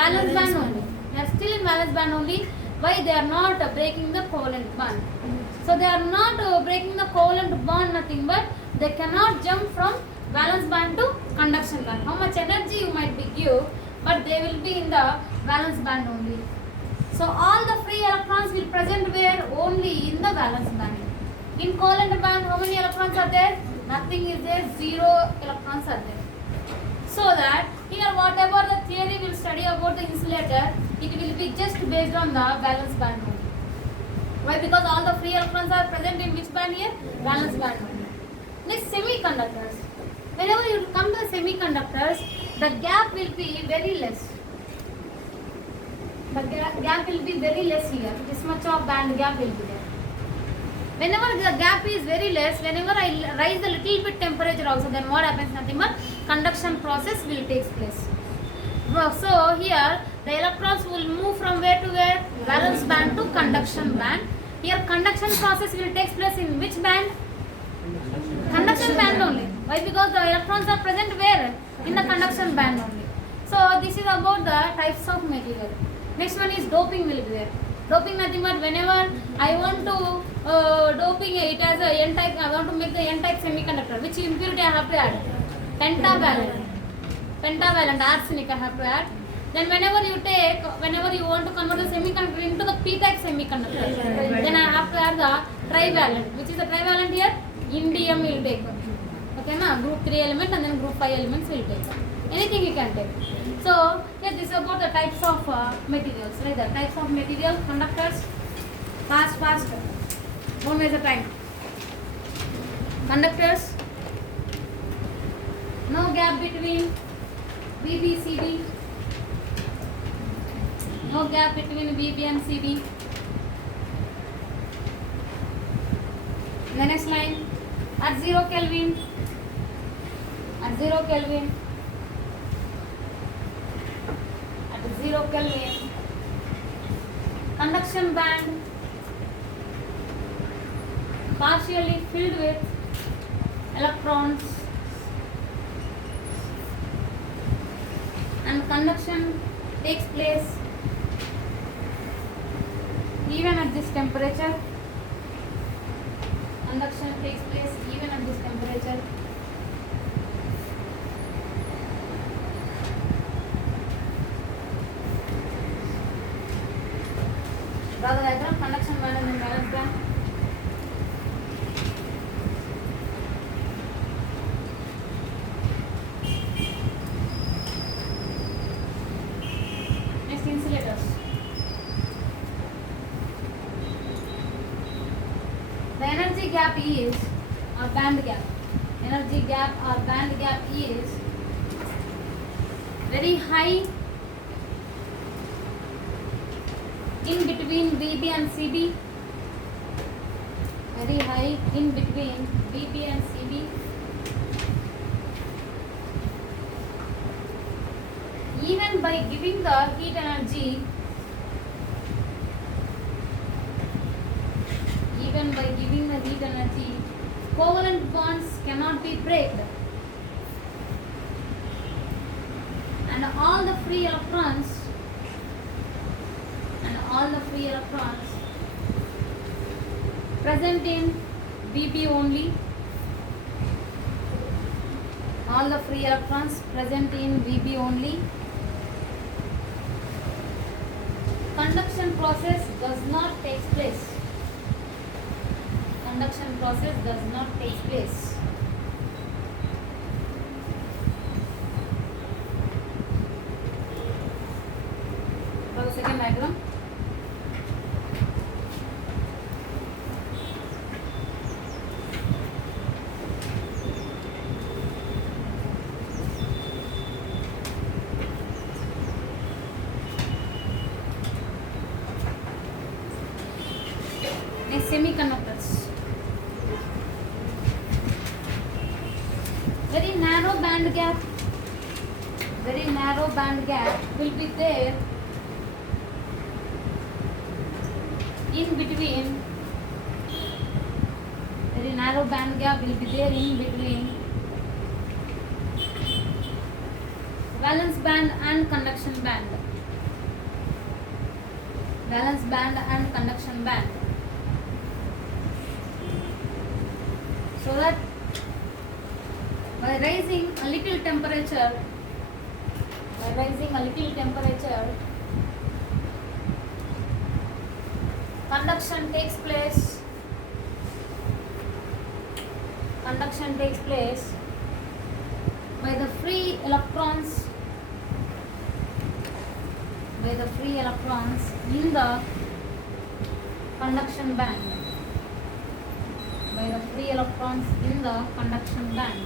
Valence band only. They are still in valence band only. Why? They are not breaking the covalent bond. So they are not breaking the covalent bond, nothing but they cannot jump from valence band to conduction band. How much energy you might be give, but they will be in the valence band only. So all the free electrons will present where? Only in the valence band. In covalent band, how many electrons are there? Nothing is there, 0 electrons are there. So that here whatever the theory will study about the insulator, it will be just based on the valence band only. Why? Because all the free electrons are present in which band here? Valence band only. Next, semiconductors. Whenever you come to the semiconductors, the gap will be very less. The gap will be very less here. This much of band gap will be there. Whenever the gap is very less, whenever I raise a little bit temperature also, then what happens? Nothing but conduction process will take place. So here the electrons will move from where to where? Valence band to conduction band. Here conduction process will take place in which band? Conduction band only. Why? Because the electrons are present where? In the conduction band only. So this is about the types of material. Next one is doping will be there. Doping nothing but whenever I want to doping it as a N-type, I want to make the N-type semiconductor. Which impurity I have to add? Pentavalent arsenic I have to add. Then whenever you want to convert the semiconductor into the P-type semiconductor, then I have to add the trivalent. Which is the trivalent here? Indium will take. Okay, na? Group 3 element and then group 5 elements will take. Anything you can take. So, yeah, this is about the types of materials. Right? The types of material, conductors. Fast. Don't waste the time. Conductors. No gap between BB, CB. No gap between BB and CB. The next line, at 0 Kelvin, at 0 Kelvin, at 0 Kelvin, conduction band partially filled with electrons, and conduction takes place even at this temperature. Conduction takes place even at this temperature. Draw the diagram, conduction band and then valence band. Next, insulators. The energy gap is, or band gap, energy gap or band gap is very high in between VB and CB, very high in between VB and CB. Even by giving the heat energy, covalent bonds cannot be breaked, and all the free electrons present in VB only, all the free electrons present in VB only. Conduction process does not take place. Conduction process does not take place. For the second diagram. Next, semiconductors. Very narrow band gap will be there in between. Very narrow band gap will be there in between valence band and conduction band. Valence band and conduction band. So that by raising a little temperature, conduction takes place by the free electrons in the conduction band. By the free electrons in the conduction band.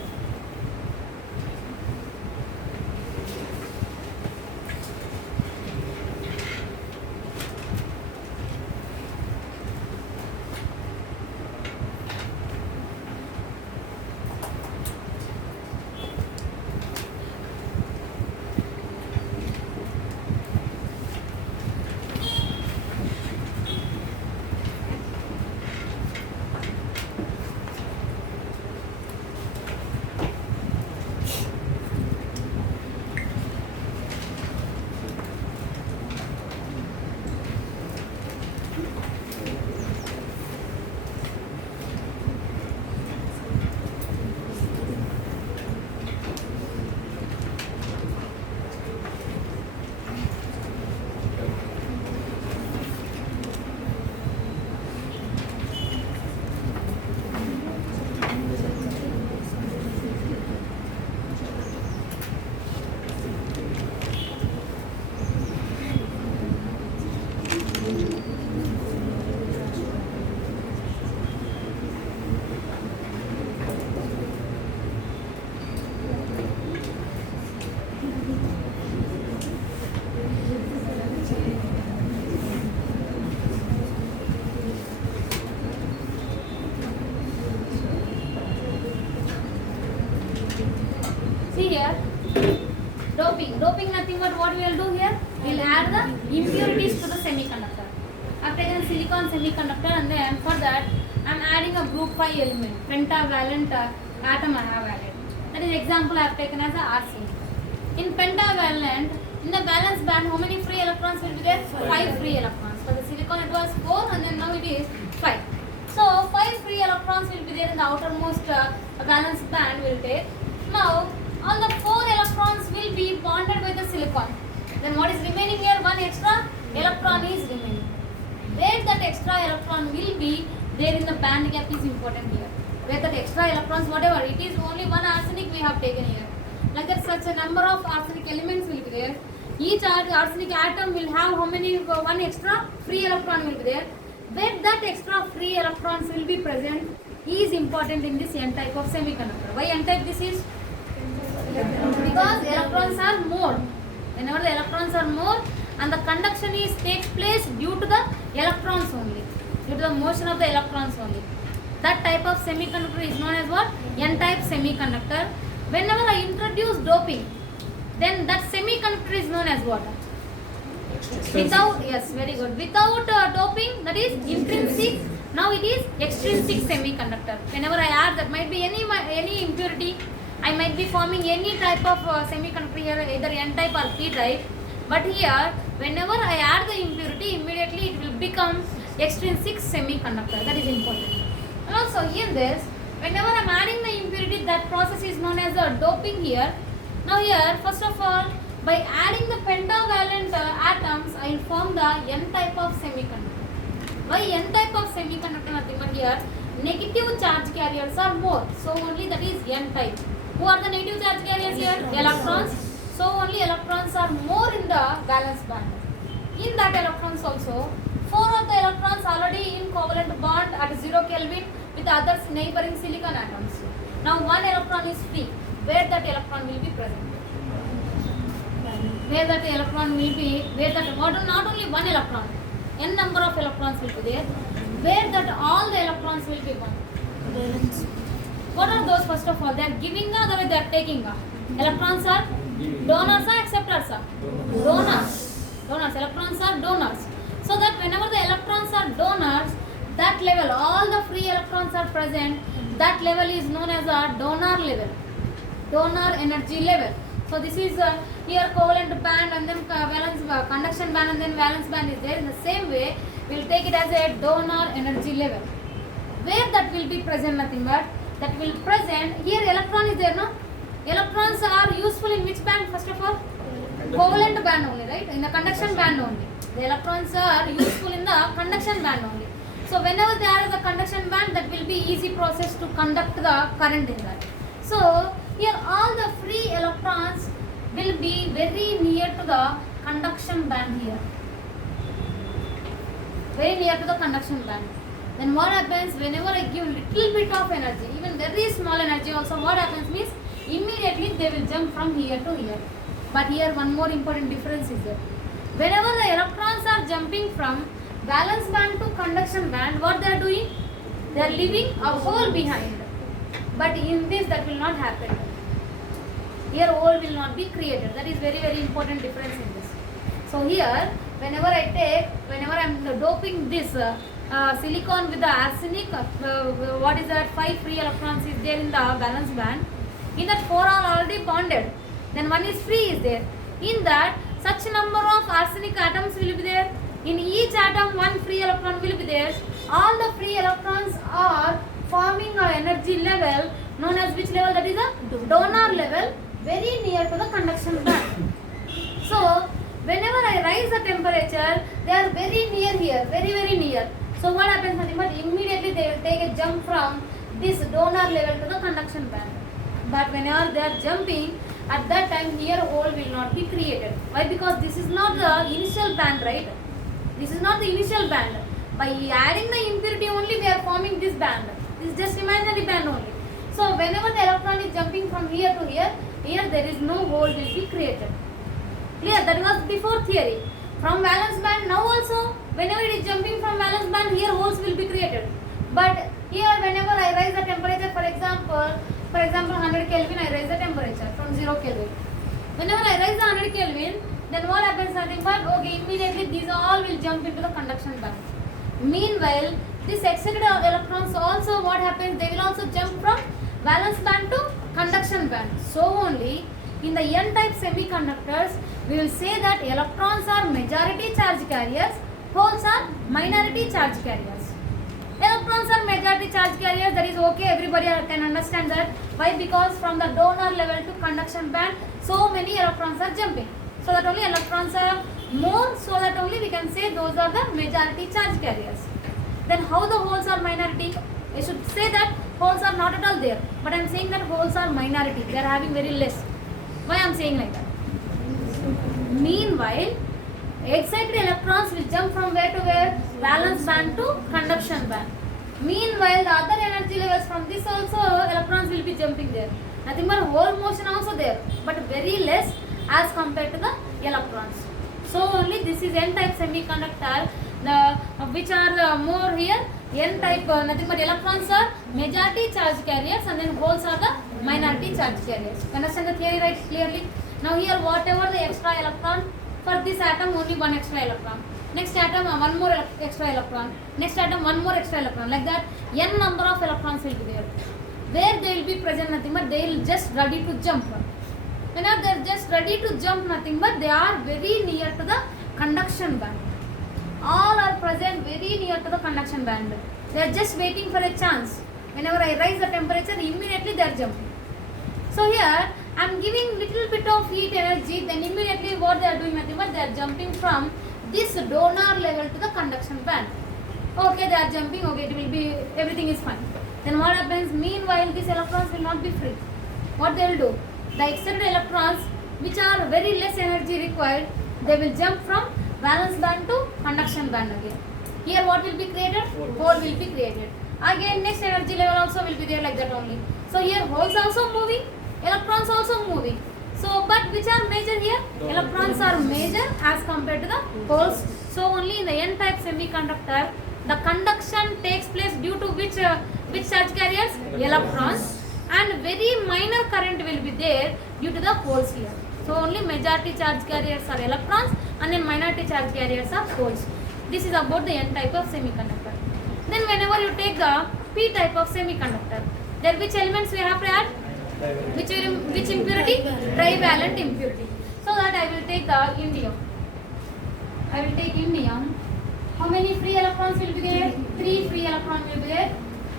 See here, doping nothing but what we will do here, we will add the impurities to the semiconductor. I've taken silicon semiconductor, and then for that I'm adding a group 5 element, pentavalent atom I have added. That is example I have taken as a arsenic. In pentavalent, in the valence band, how many free electrons will be there? 5 free electrons. For the silicon it was 4, and then now it is 5. So 5 free electrons will be there in the outermost valence band will take. Now all the 4 electrons will be bonded by the silicon. Then what is remaining here? One extra electron is remaining. Where that extra electron will be there in the band gap is important here. Where that extra electrons, whatever, it is only one arsenic we have taken here. Like that, such a number of arsenic elements will be there. Each arsenic atom will have how many? One extra free electron will be there. Where that extra free electrons will be present is important in this N type of semiconductor. Why N type this is? Because electrons are more. Whenever the electrons are more, and the conduction takes place due to the electrons only, due to the motion of the electrons only. That type of semiconductor is known as what? N type semiconductor. Whenever I introduce doping, then that semiconductor is known as what? Without, yes, very good. Without doping, that is intrinsic. Now it is extrinsic semiconductor. Whenever I add, that might be any impurity. I might be forming any type of semiconductor here, either N type or P type. But here, whenever I add the impurity, immediately it will become extrinsic semiconductor. That is important. And also in this, whenever I am adding the impurity, that process is known as a doping here. Now here, first of all, by adding the pentavalent atoms, I will form the N type of semiconductor. Why N type of semiconductor? Nothing but here, negative charge carriers are more. So only that is N type. Who are the negative charge carriers here? Electrons. So only electrons are more in the valence band. In that electrons also, 4 of the electrons already in covalent bond at 0 Kelvin with others neighboring silicon atoms. Now one electron is free. Where that electron will be present? Where that electron will be, where that, not only one electron, n number of electrons will be there. Where that all the electrons will be one. Valence. What are those? First of all, they are giving, otherwise they are taking. Electrons are donors or acceptors? Donors. Donors. Electrons are donors. So that whenever the electrons are donors, that level, all the free electrons are present, that level is known as a donor level. Donor energy level. So this is here covalent band, and then valence conduction band, and then valence band is there. In the same way, we will take it as a donor energy level. Where that will be present? Nothing but that will present here. Electron is there, no? Electrons are useful in which band? First of all, covalent band only, right? In the conduction band only. The electrons are useful in the conduction band only. So whenever they are in the conduction band, that will be easy process to conduct the current in that. So here all the free electrons will be very near to the conduction band here. Very near to the conduction band. Then what happens whenever I give little bit of energy, even very small energy also, what happens means immediately they will jump from here to here. But here one more important difference is there. Whenever the electrons are jumping from valence band to conduction band, what they are doing? They are leaving a hole behind. But in this, that will not happen. Here hole will not be created. That is very important difference in this. So here, whenever I am doping this silicon with the arsenic, what is that? 5 free electrons is there in the valence band. In that 4 are already bonded. Then one is free is there. In that, such number of arsenic atoms will be there. In each atom, one free electron will be there. All the free electrons are forming an energy level known as which level? That is a donor level, very near to the conduction band. So whenever I raise the temperature, they are very near here, very near. So what happens? But immediately they will take a jump from this donor level to the conduction band. But whenever they are jumping, at that time here hole will not be created. Why? Because this is not the initial band, right? This is not the initial band. By adding the impurity only, we are forming this band. This is just imaginary band only. So whenever the electron is jumping from here to here there is no hole will be created. Clear? That was before theory. From valence band, now also whenever it is jumping from valence band, here holes will be created. But here whenever I raise the temperature, for example 100 Kelvin, I raise the temperature from 0 Kelvin. Whenever I raise the 100 Kelvin, then what happens? nothing but okay, immediately these all will jump into the conduction band. Meanwhile, these excited electrons also what happens? They will also jump from valence band to conduction band. So only in the n-type semiconductors, we will say that electrons are majority charge carriers, holes are minority charge carriers. Electrons are majority charge carriers, that is okay, everybody can understand that. Why? Because from the donor level to conduction band, so many electrons are jumping. So that only electrons are more, so that only we can say those are the majority charge carriers. Then how the holes are minority? I should say that holes are not at all there, but I am saying that holes are minority, they are having very less. Why I am saying like that? Meanwhile, excited electrons will jump from where to where? Valence band to conduction band. Meanwhile, the other energy levels from this also electrons will be jumping there. Nothing but whole motion also there, but very less as compared to the electrons. So only this is n-type semiconductor, which are the more here. N-type, nothing but electrons are majority charge carriers and then holes are the minority charge carriers. Understand the theory right clearly? Now here whatever the extra electron, for this atom only one extra electron. Next atom one more extra electron. Next atom one more extra electron. Like that n number of electrons will be there. Where they will be present nothing but they will just ready to jump. Whenever they are just ready to jump nothing but they are very near to the conduction band. All are present very near to the conduction band. They are just waiting for a chance. Whenever I raise the temperature, immediately they are jumping. So here I am giving little bit of heat energy, then immediately what they are doing nothing but they are jumping from this donor level to the conduction band. Okay, they are jumping, okay, it will be, everything is fine. Then what happens? Meanwhile, these electrons will not be free. What they will do? The excited electrons, which are very less energy required, they will jump from valence band to conduction band again. Here what will be created? Hole will be created. Again next energy level also will be there like that only. So here holes also moving, electrons also moving. So but which are major here? Electrons are major as compared to the holes. So only in the n-type semiconductor, the conduction takes place due to which charge carriers? Electrons. And very minor current will be there due to the holes here. So only majority charge carriers are electrons and then minority charge carriers are holes. This is about the n-type of semiconductor. Then whenever you take the p-type of semiconductor, there which elements we have to add? Which impurity? Trivalent impurity. So that I will take the indium. I will take indium. How many free electrons will be there? 3 free electrons will be there.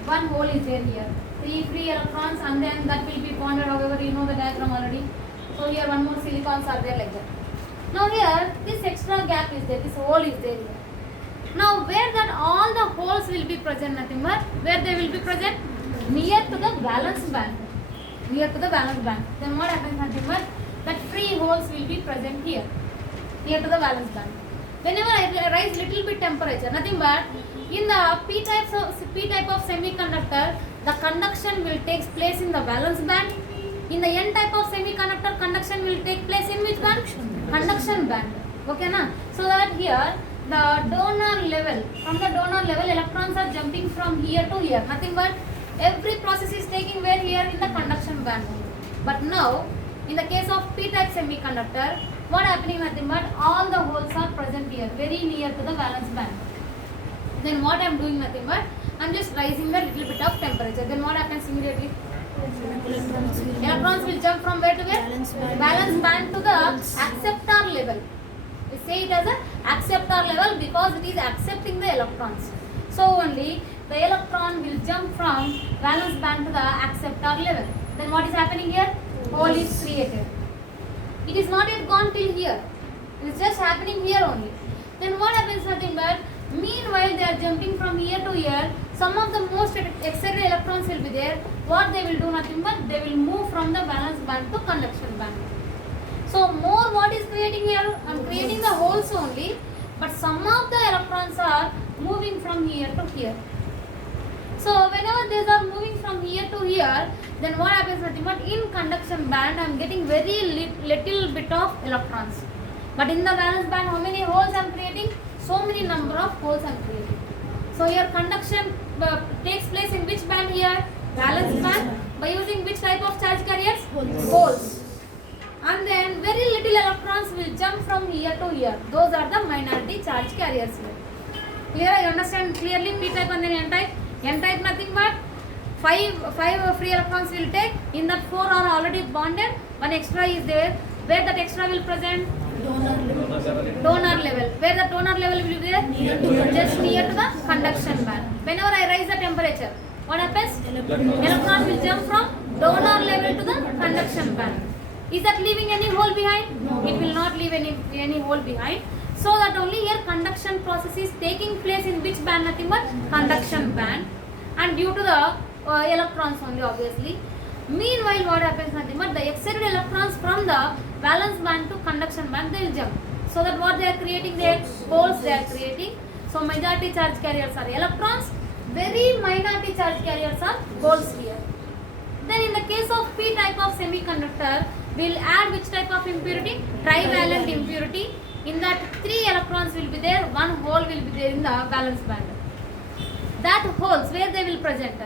One hole is there here. 3 free electrons and then that will be bonded, however you know the diagram already. So here one more silicons are there like that. Now here this extra gap is there, this hole is there here. Now where that all the holes will be present nothing but where they will be present? Near to the valence band. Near to the valence band. Then what happens nothing but that free holes will be present here. Near to the valence band. Whenever I rise little bit temperature, nothing but in the p-type of semiconductor, the conduction will take place in the valence band. In the n-type of semiconductor, conduction will take place in which band? Conduction band. Okay na? So that here the donor level, from the donor level electrons are jumping from here to here. Nothing but every process is taking where here in the conduction band. But now in the case of p-type semiconductor, what happening nothing but all the holes are present here, very near to the valence band. Then what I am doing nothing but I am just rising the little bit of temperature. Then what happens immediately? Electrons will jump from where to where? Valence band to the acceptor level. We say it as a acceptor level because it is accepting the electrons. So only the electron will jump from valence band to the acceptor level. Then what is happening here? Hole is created. It is not yet gone till here. It is just happening here only. Then what happens nothing but meanwhile they are jumping from here to here. Some of the most excited electrons will be there. What they will do nothing but they will move from the valence band to conduction band. So more what is creating here? I am creating the holes only, but some of the electrons are moving from here to here. So whenever they are moving from here to here, then what happens nothing but in conduction band I am getting very little bit of electrons. But in the valence band how many holes I am creating? So many number of holes I am creating. So here conduction takes place in which band here? Valence band. By using which type of charge carriers? Holes. and then very little electrons will jump from here to here. Those are the minority charge carriers here. Clear? You understand clearly? P type and then N type. N type nothing but five free electrons will take. In that 4 are already bonded. One extra is there. Where that extra will present? Donor level. Where the donor level will be there? Just near to the conduction band. Whenever I raise the temperature, what happens? Electrons will jump from donor level to the conduction band. Is that leaving any hole behind? No. It will not leave any hole behind. So that only here conduction process is taking place in which band? Nothing but conduction band. And due to the electrons only, obviously. Meanwhile, what happens? Nothing but the excited electrons from the valence band to conduction band, they will jump. So that what they are creating, their holes they are creating. So majority charge carriers are electrons, very minority charge carriers are holes here. Then in the case of P type of semiconductor, we will add which type of impurity? Trivalent impurity. In that 3 electrons will be there, 1 hole will be there in the valence band. That holes, where they will present?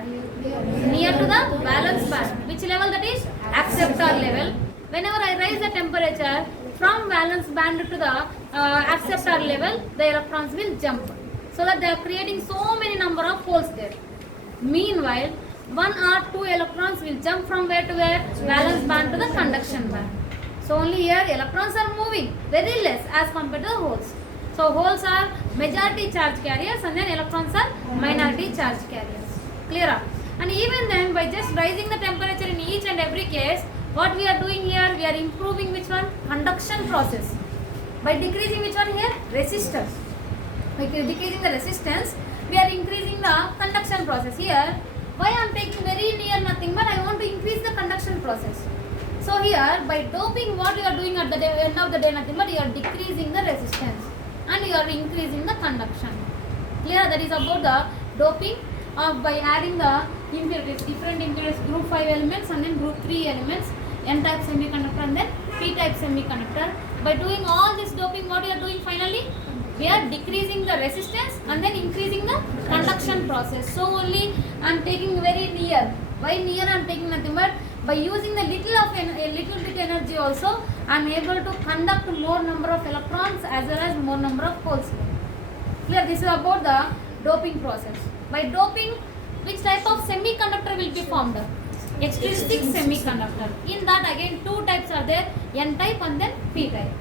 Near to the valence band. Which level that is? Acceptor level. Whenever I raise the temperature from valence band to the acceptor level, the electrons will jump. So that they are creating so many number of holes there. Meanwhile, 1 or 2 electrons will jump from where to where? Valence band to the conduction band. So only here electrons are moving very less as compared to the holes. So holes are majority charge carriers and then electrons are minority charge carriers. Clear? And even then, by just raising the temperature in each and every case, what we are doing here, we are improving which one? Conduction process. By decreasing which one here? Resistance. By decreasing the resistance, we are increasing the conduction process. Here, why I am taking very near nothing but I want to increase the conduction process. So here, by doping, what you are doing at the end of the day, nothing but you are decreasing the resistance and you are increasing the conduction. Clear? That is about the doping by adding the impurities, different impurities, group 5 elements and then group 3 elements, N-type semiconductor and then P-type semiconductor. By doing all this doping, what you are doing finally? We are decreasing the resistance and then increasing the conduction process. So only I am taking very near. Why near I am taking nothing but by using the little bit energy also, I am able to conduct more number of electrons as well as more number of holes. Clear? This is about the doping process. By doping, which type of semiconductor will be formed? Extrinsic semiconductor. In that again 2 types are there, N type and then P type.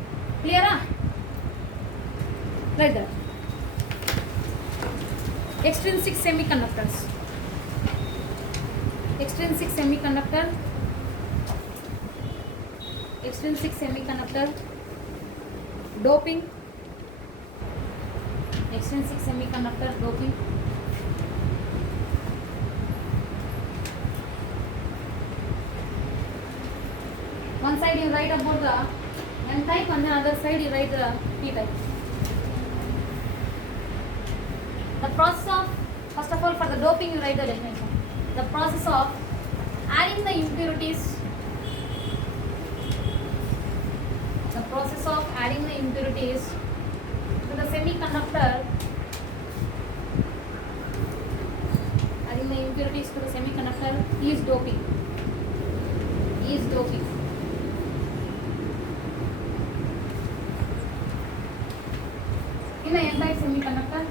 Clear? Like that. Extrinsic semiconductors. Extrinsic semiconductor. Extrinsic semiconductor. Doping. Extrinsic semiconductor doping. One side you write about the N type and the other side you write the P type. The process of, first of all for the doping you write the definition. The process of adding the impurities, the process of adding the impurities to the semiconductor, adding the impurities to the semiconductor is doping. Is doping. In the N-type semiconductor,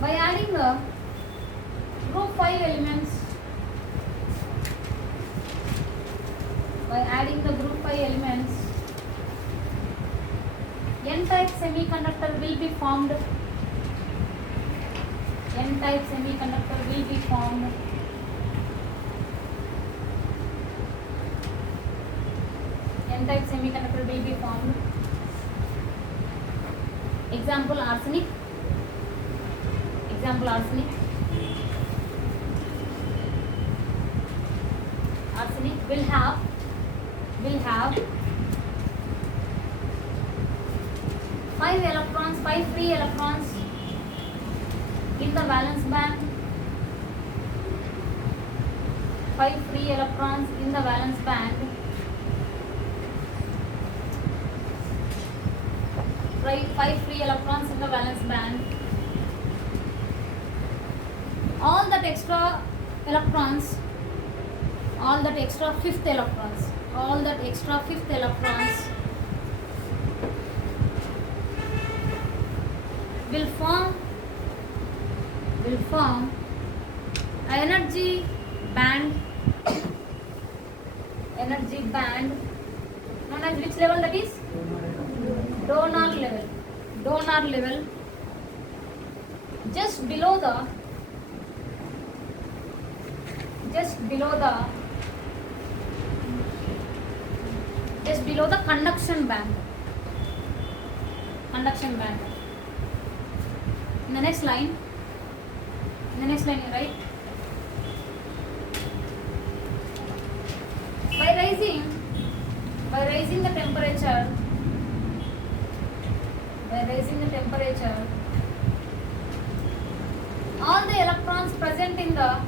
by adding the group 5 elements, N-type semiconductor will be formed. N-type semiconductor will be formed. N-type semiconductor will be formed. Example arsenic. Example arsenic. Arsenic will have 5 electrons, 5 free electrons in the valence band. 5 free electrons in the valence band. 5 free electrons in the valence band. all that extra electrons, all that extra fifth electrons, all that extra fifth electrons will form a energy band known as which level? That is donor level, just below the conduction band. In the next line you write, by raising the temperature, all the electrons present in the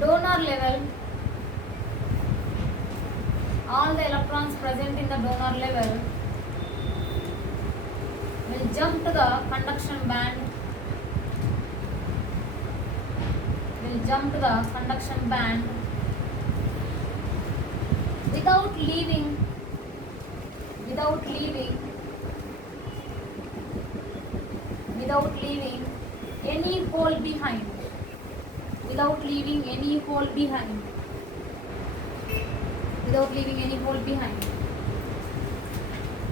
donor level will jump to the conduction band without leaving any hole behind.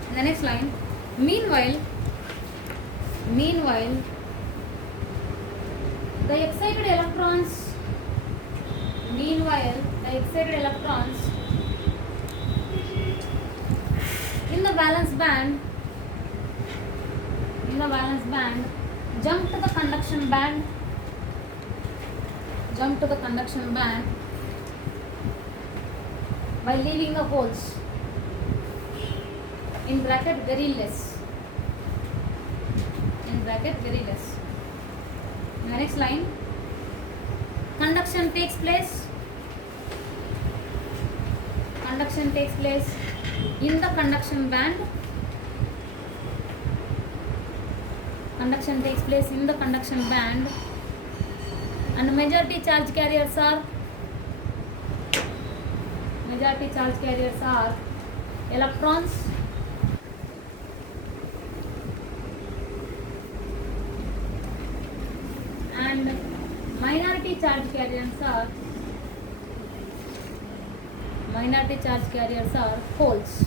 In the next line, meanwhile the excited electrons in the valence band jump to the conduction band by leaving the holes, in bracket very less. In the next line, conduction takes place in the conduction band. And majority charge carriers are electrons, and minority charge carriers are holes.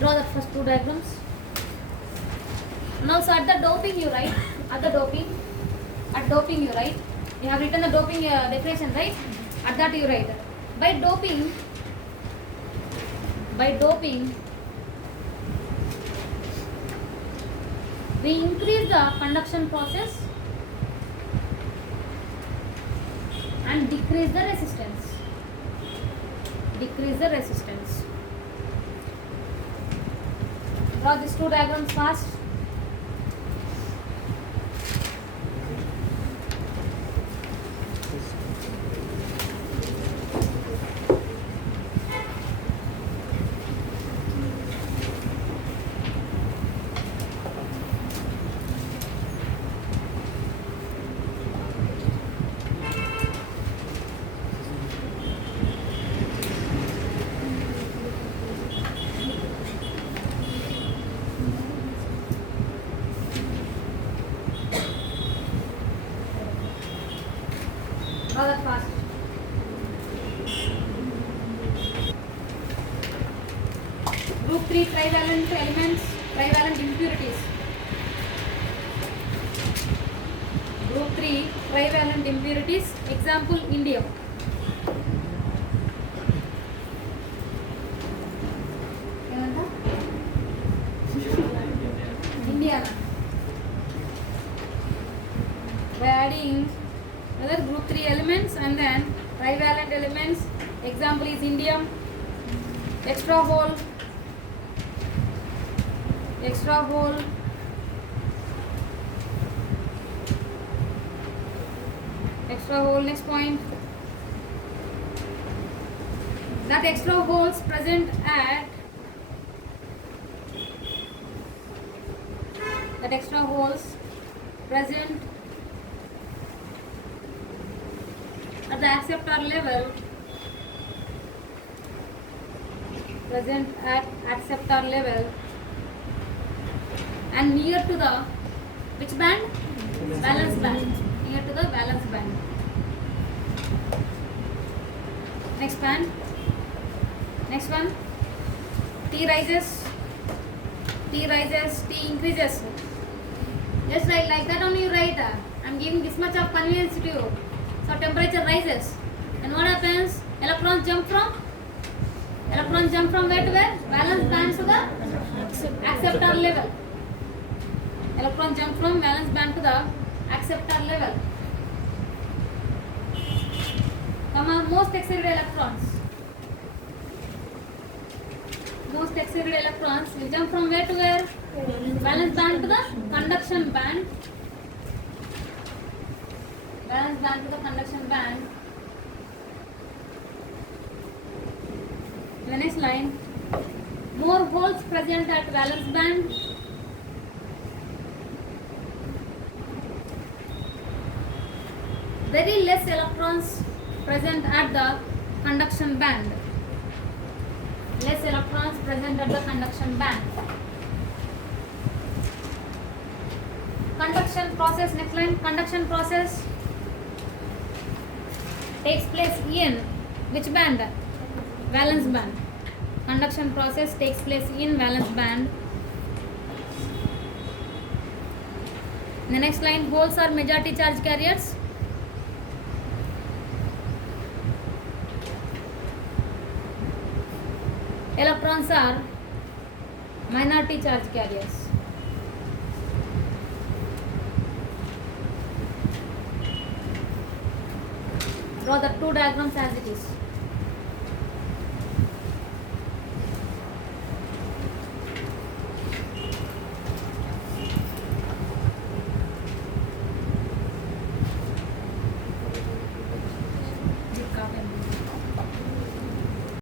Draw the first two diagrams. Now, so at doping you write. You have written the doping definition, right? At that you write. By doping, we increase the conduction process and decrease the resistance. Draw these two diagrams fast. Draw that fast. Group 3 trivalent elements, trivalent impurities. Group 3 trivalent impurities. Example, indium. Indiana. By adding another group 3 elements and then trivalent elements. Example is indium. Extra hole. Next point. That extra holes present at that extra holes present at the acceptor level, present at acceptor level and near to the which band? Valence band. Near to the valence band. Next band. Next one. T rises, T rises, T increases. Just like that only you write. I am giving this much of convenience to you. So temperature rises. And what happens? Electrons jump from where to where? Valence band to the acceptor level. Electron jump from valence band to the acceptor level. Most excited electrons. Most excited electrons will jump from where to where? Valence band to the conduction band. Valence band to the conduction band. The next line. More holes present at valence band. Very less electrons present at the conduction band. Less electrons present at the conduction band. Conduction process, next line. Conduction process takes place in which band? Valence band. Conduction process takes place in valence band. In the next line, holes are majority charge carriers. Electrons are minority charge carriers. Draw the two diagrams as it is.